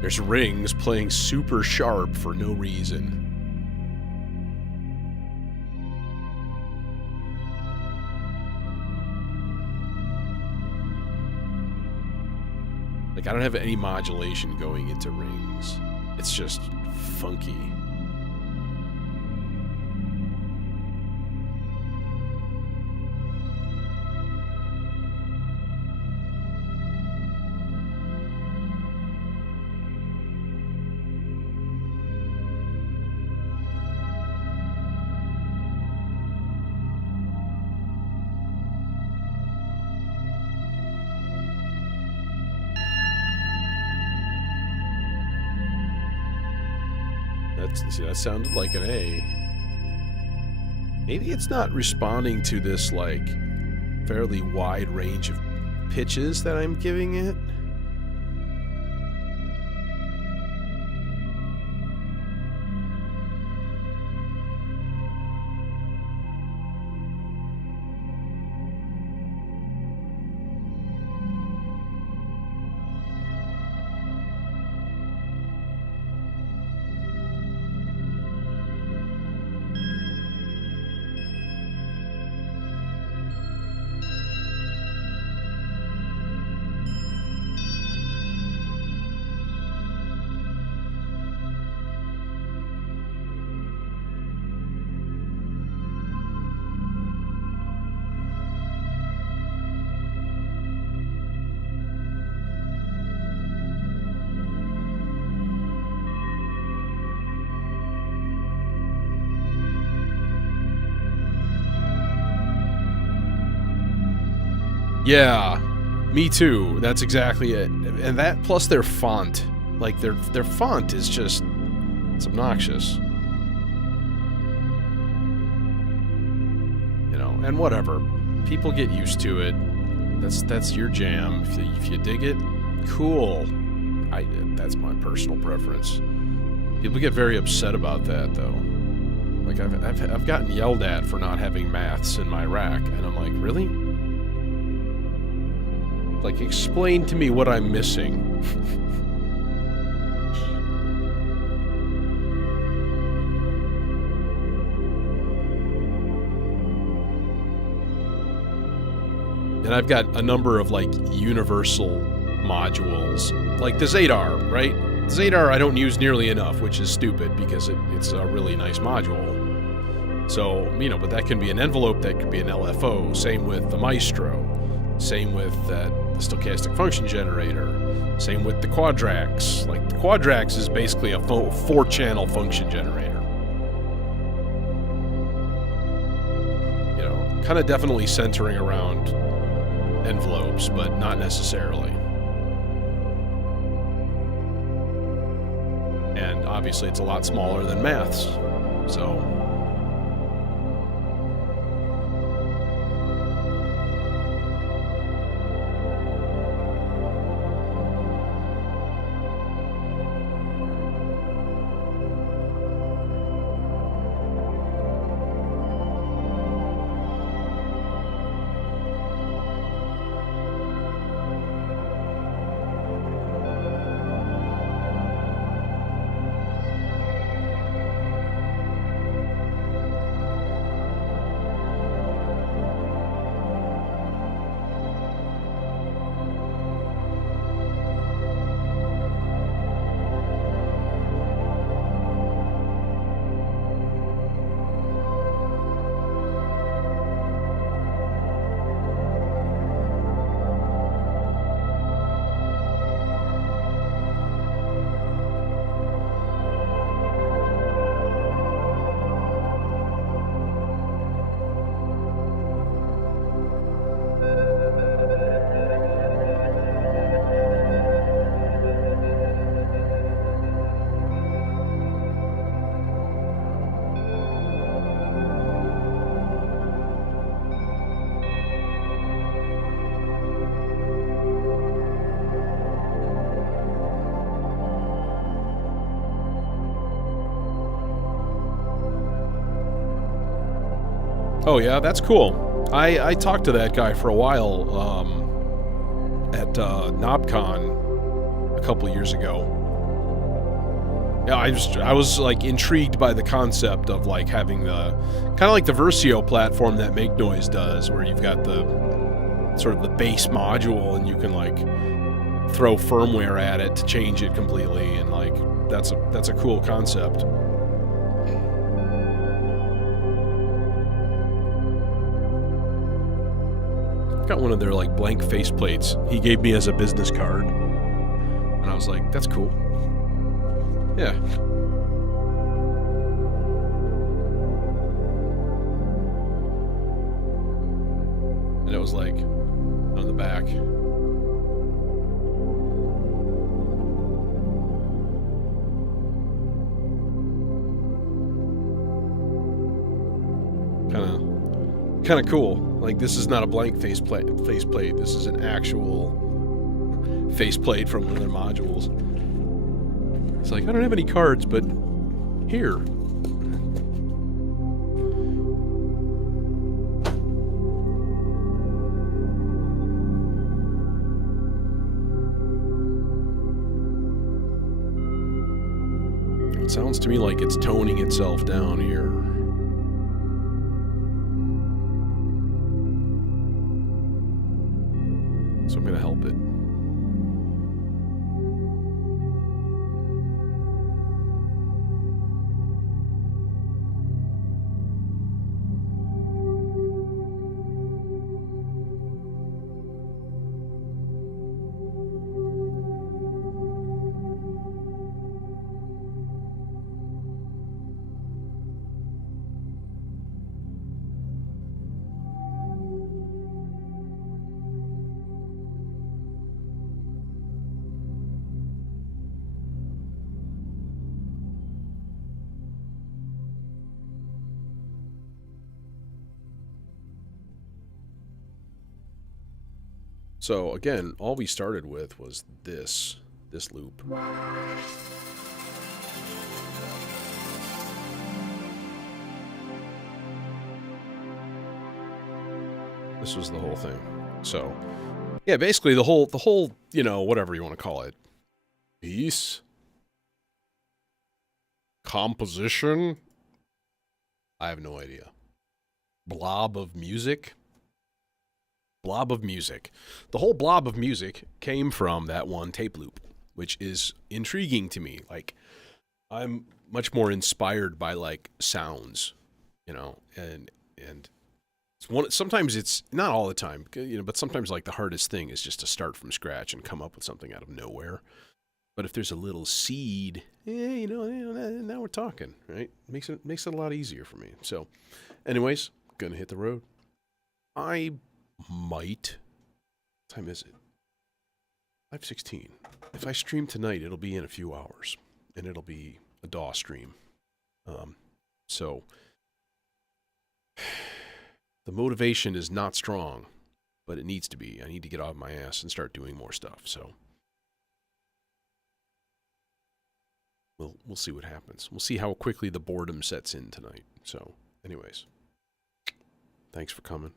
There's rings playing super sharp for no reason. Like, I don't have any modulation going into rings. It's just funky. See, that sounded like an A. Maybe it's not responding to this, like, fairly wide range of pitches that I'm giving it. Yeah, me too. That's exactly it. And that plus their font. Like, their font is just... it's obnoxious. You know, and whatever. People get used to it. That's your jam. If you dig it, cool. That's my personal preference. People get very upset about that, though. Like, I've gotten yelled at for not having maths in my rack, and I'm like, really? Like, explain to me what I'm missing. And I've got a number of, like, universal modules. Like the Zadar, right? The Zadar I don't use nearly enough, which is stupid because it's a really nice module. So, you know, but that can be an envelope, that could be an LFO. Same with the Maestro. Same with the stochastic function generator. Same with the quadrax. Like, the quadrax is basically a 4-channel function generator. You know, kind of definitely centering around envelopes, but not necessarily. And obviously it's a lot smaller than maths, so... Oh yeah, that's cool. I talked to that guy for a while at NobCon a couple years ago. Yeah, I was like intrigued by the concept of like having the kind of like the Versio platform that Make Noise does, where you've got the sort of the base module and you can like throw firmware at it to change it completely, and like that's a cool concept. Got one of their like blank faceplates he gave me as a business card, and I was like, that's cool. Yeah. And it was like on the back. Kind of cool. Like, this is not a blank faceplate. This is an actual faceplate from one of their modules. It's like, I don't have any cards, but here. It sounds to me like it's toning itself down here. So I'm going to help it. So again, all we started with was this loop. This was the whole thing. So, yeah, basically the whole, you know, whatever you want to call it, piece, composition, I have no idea. Blob of music. The whole blob of music came from that one tape loop, which is intriguing to me. Like, I'm much more inspired by, like, sounds, you know, and Sometimes it's not all the time, but sometimes like the hardest thing is just to start from scratch and come up with something out of nowhere. But if there's a little seed, now we're talking, right? Makes it a lot easier for me. So, anyways, gonna hit the road. I might. What time is it? 5:16. If I stream tonight, it'll be in a few hours, and it'll be a DAW stream. So the motivation is not strong, but it needs to be. I need to get off my ass and start doing more stuff. So we'll see what happens. We'll see how quickly the boredom sets in tonight. So, anyways, thanks for coming.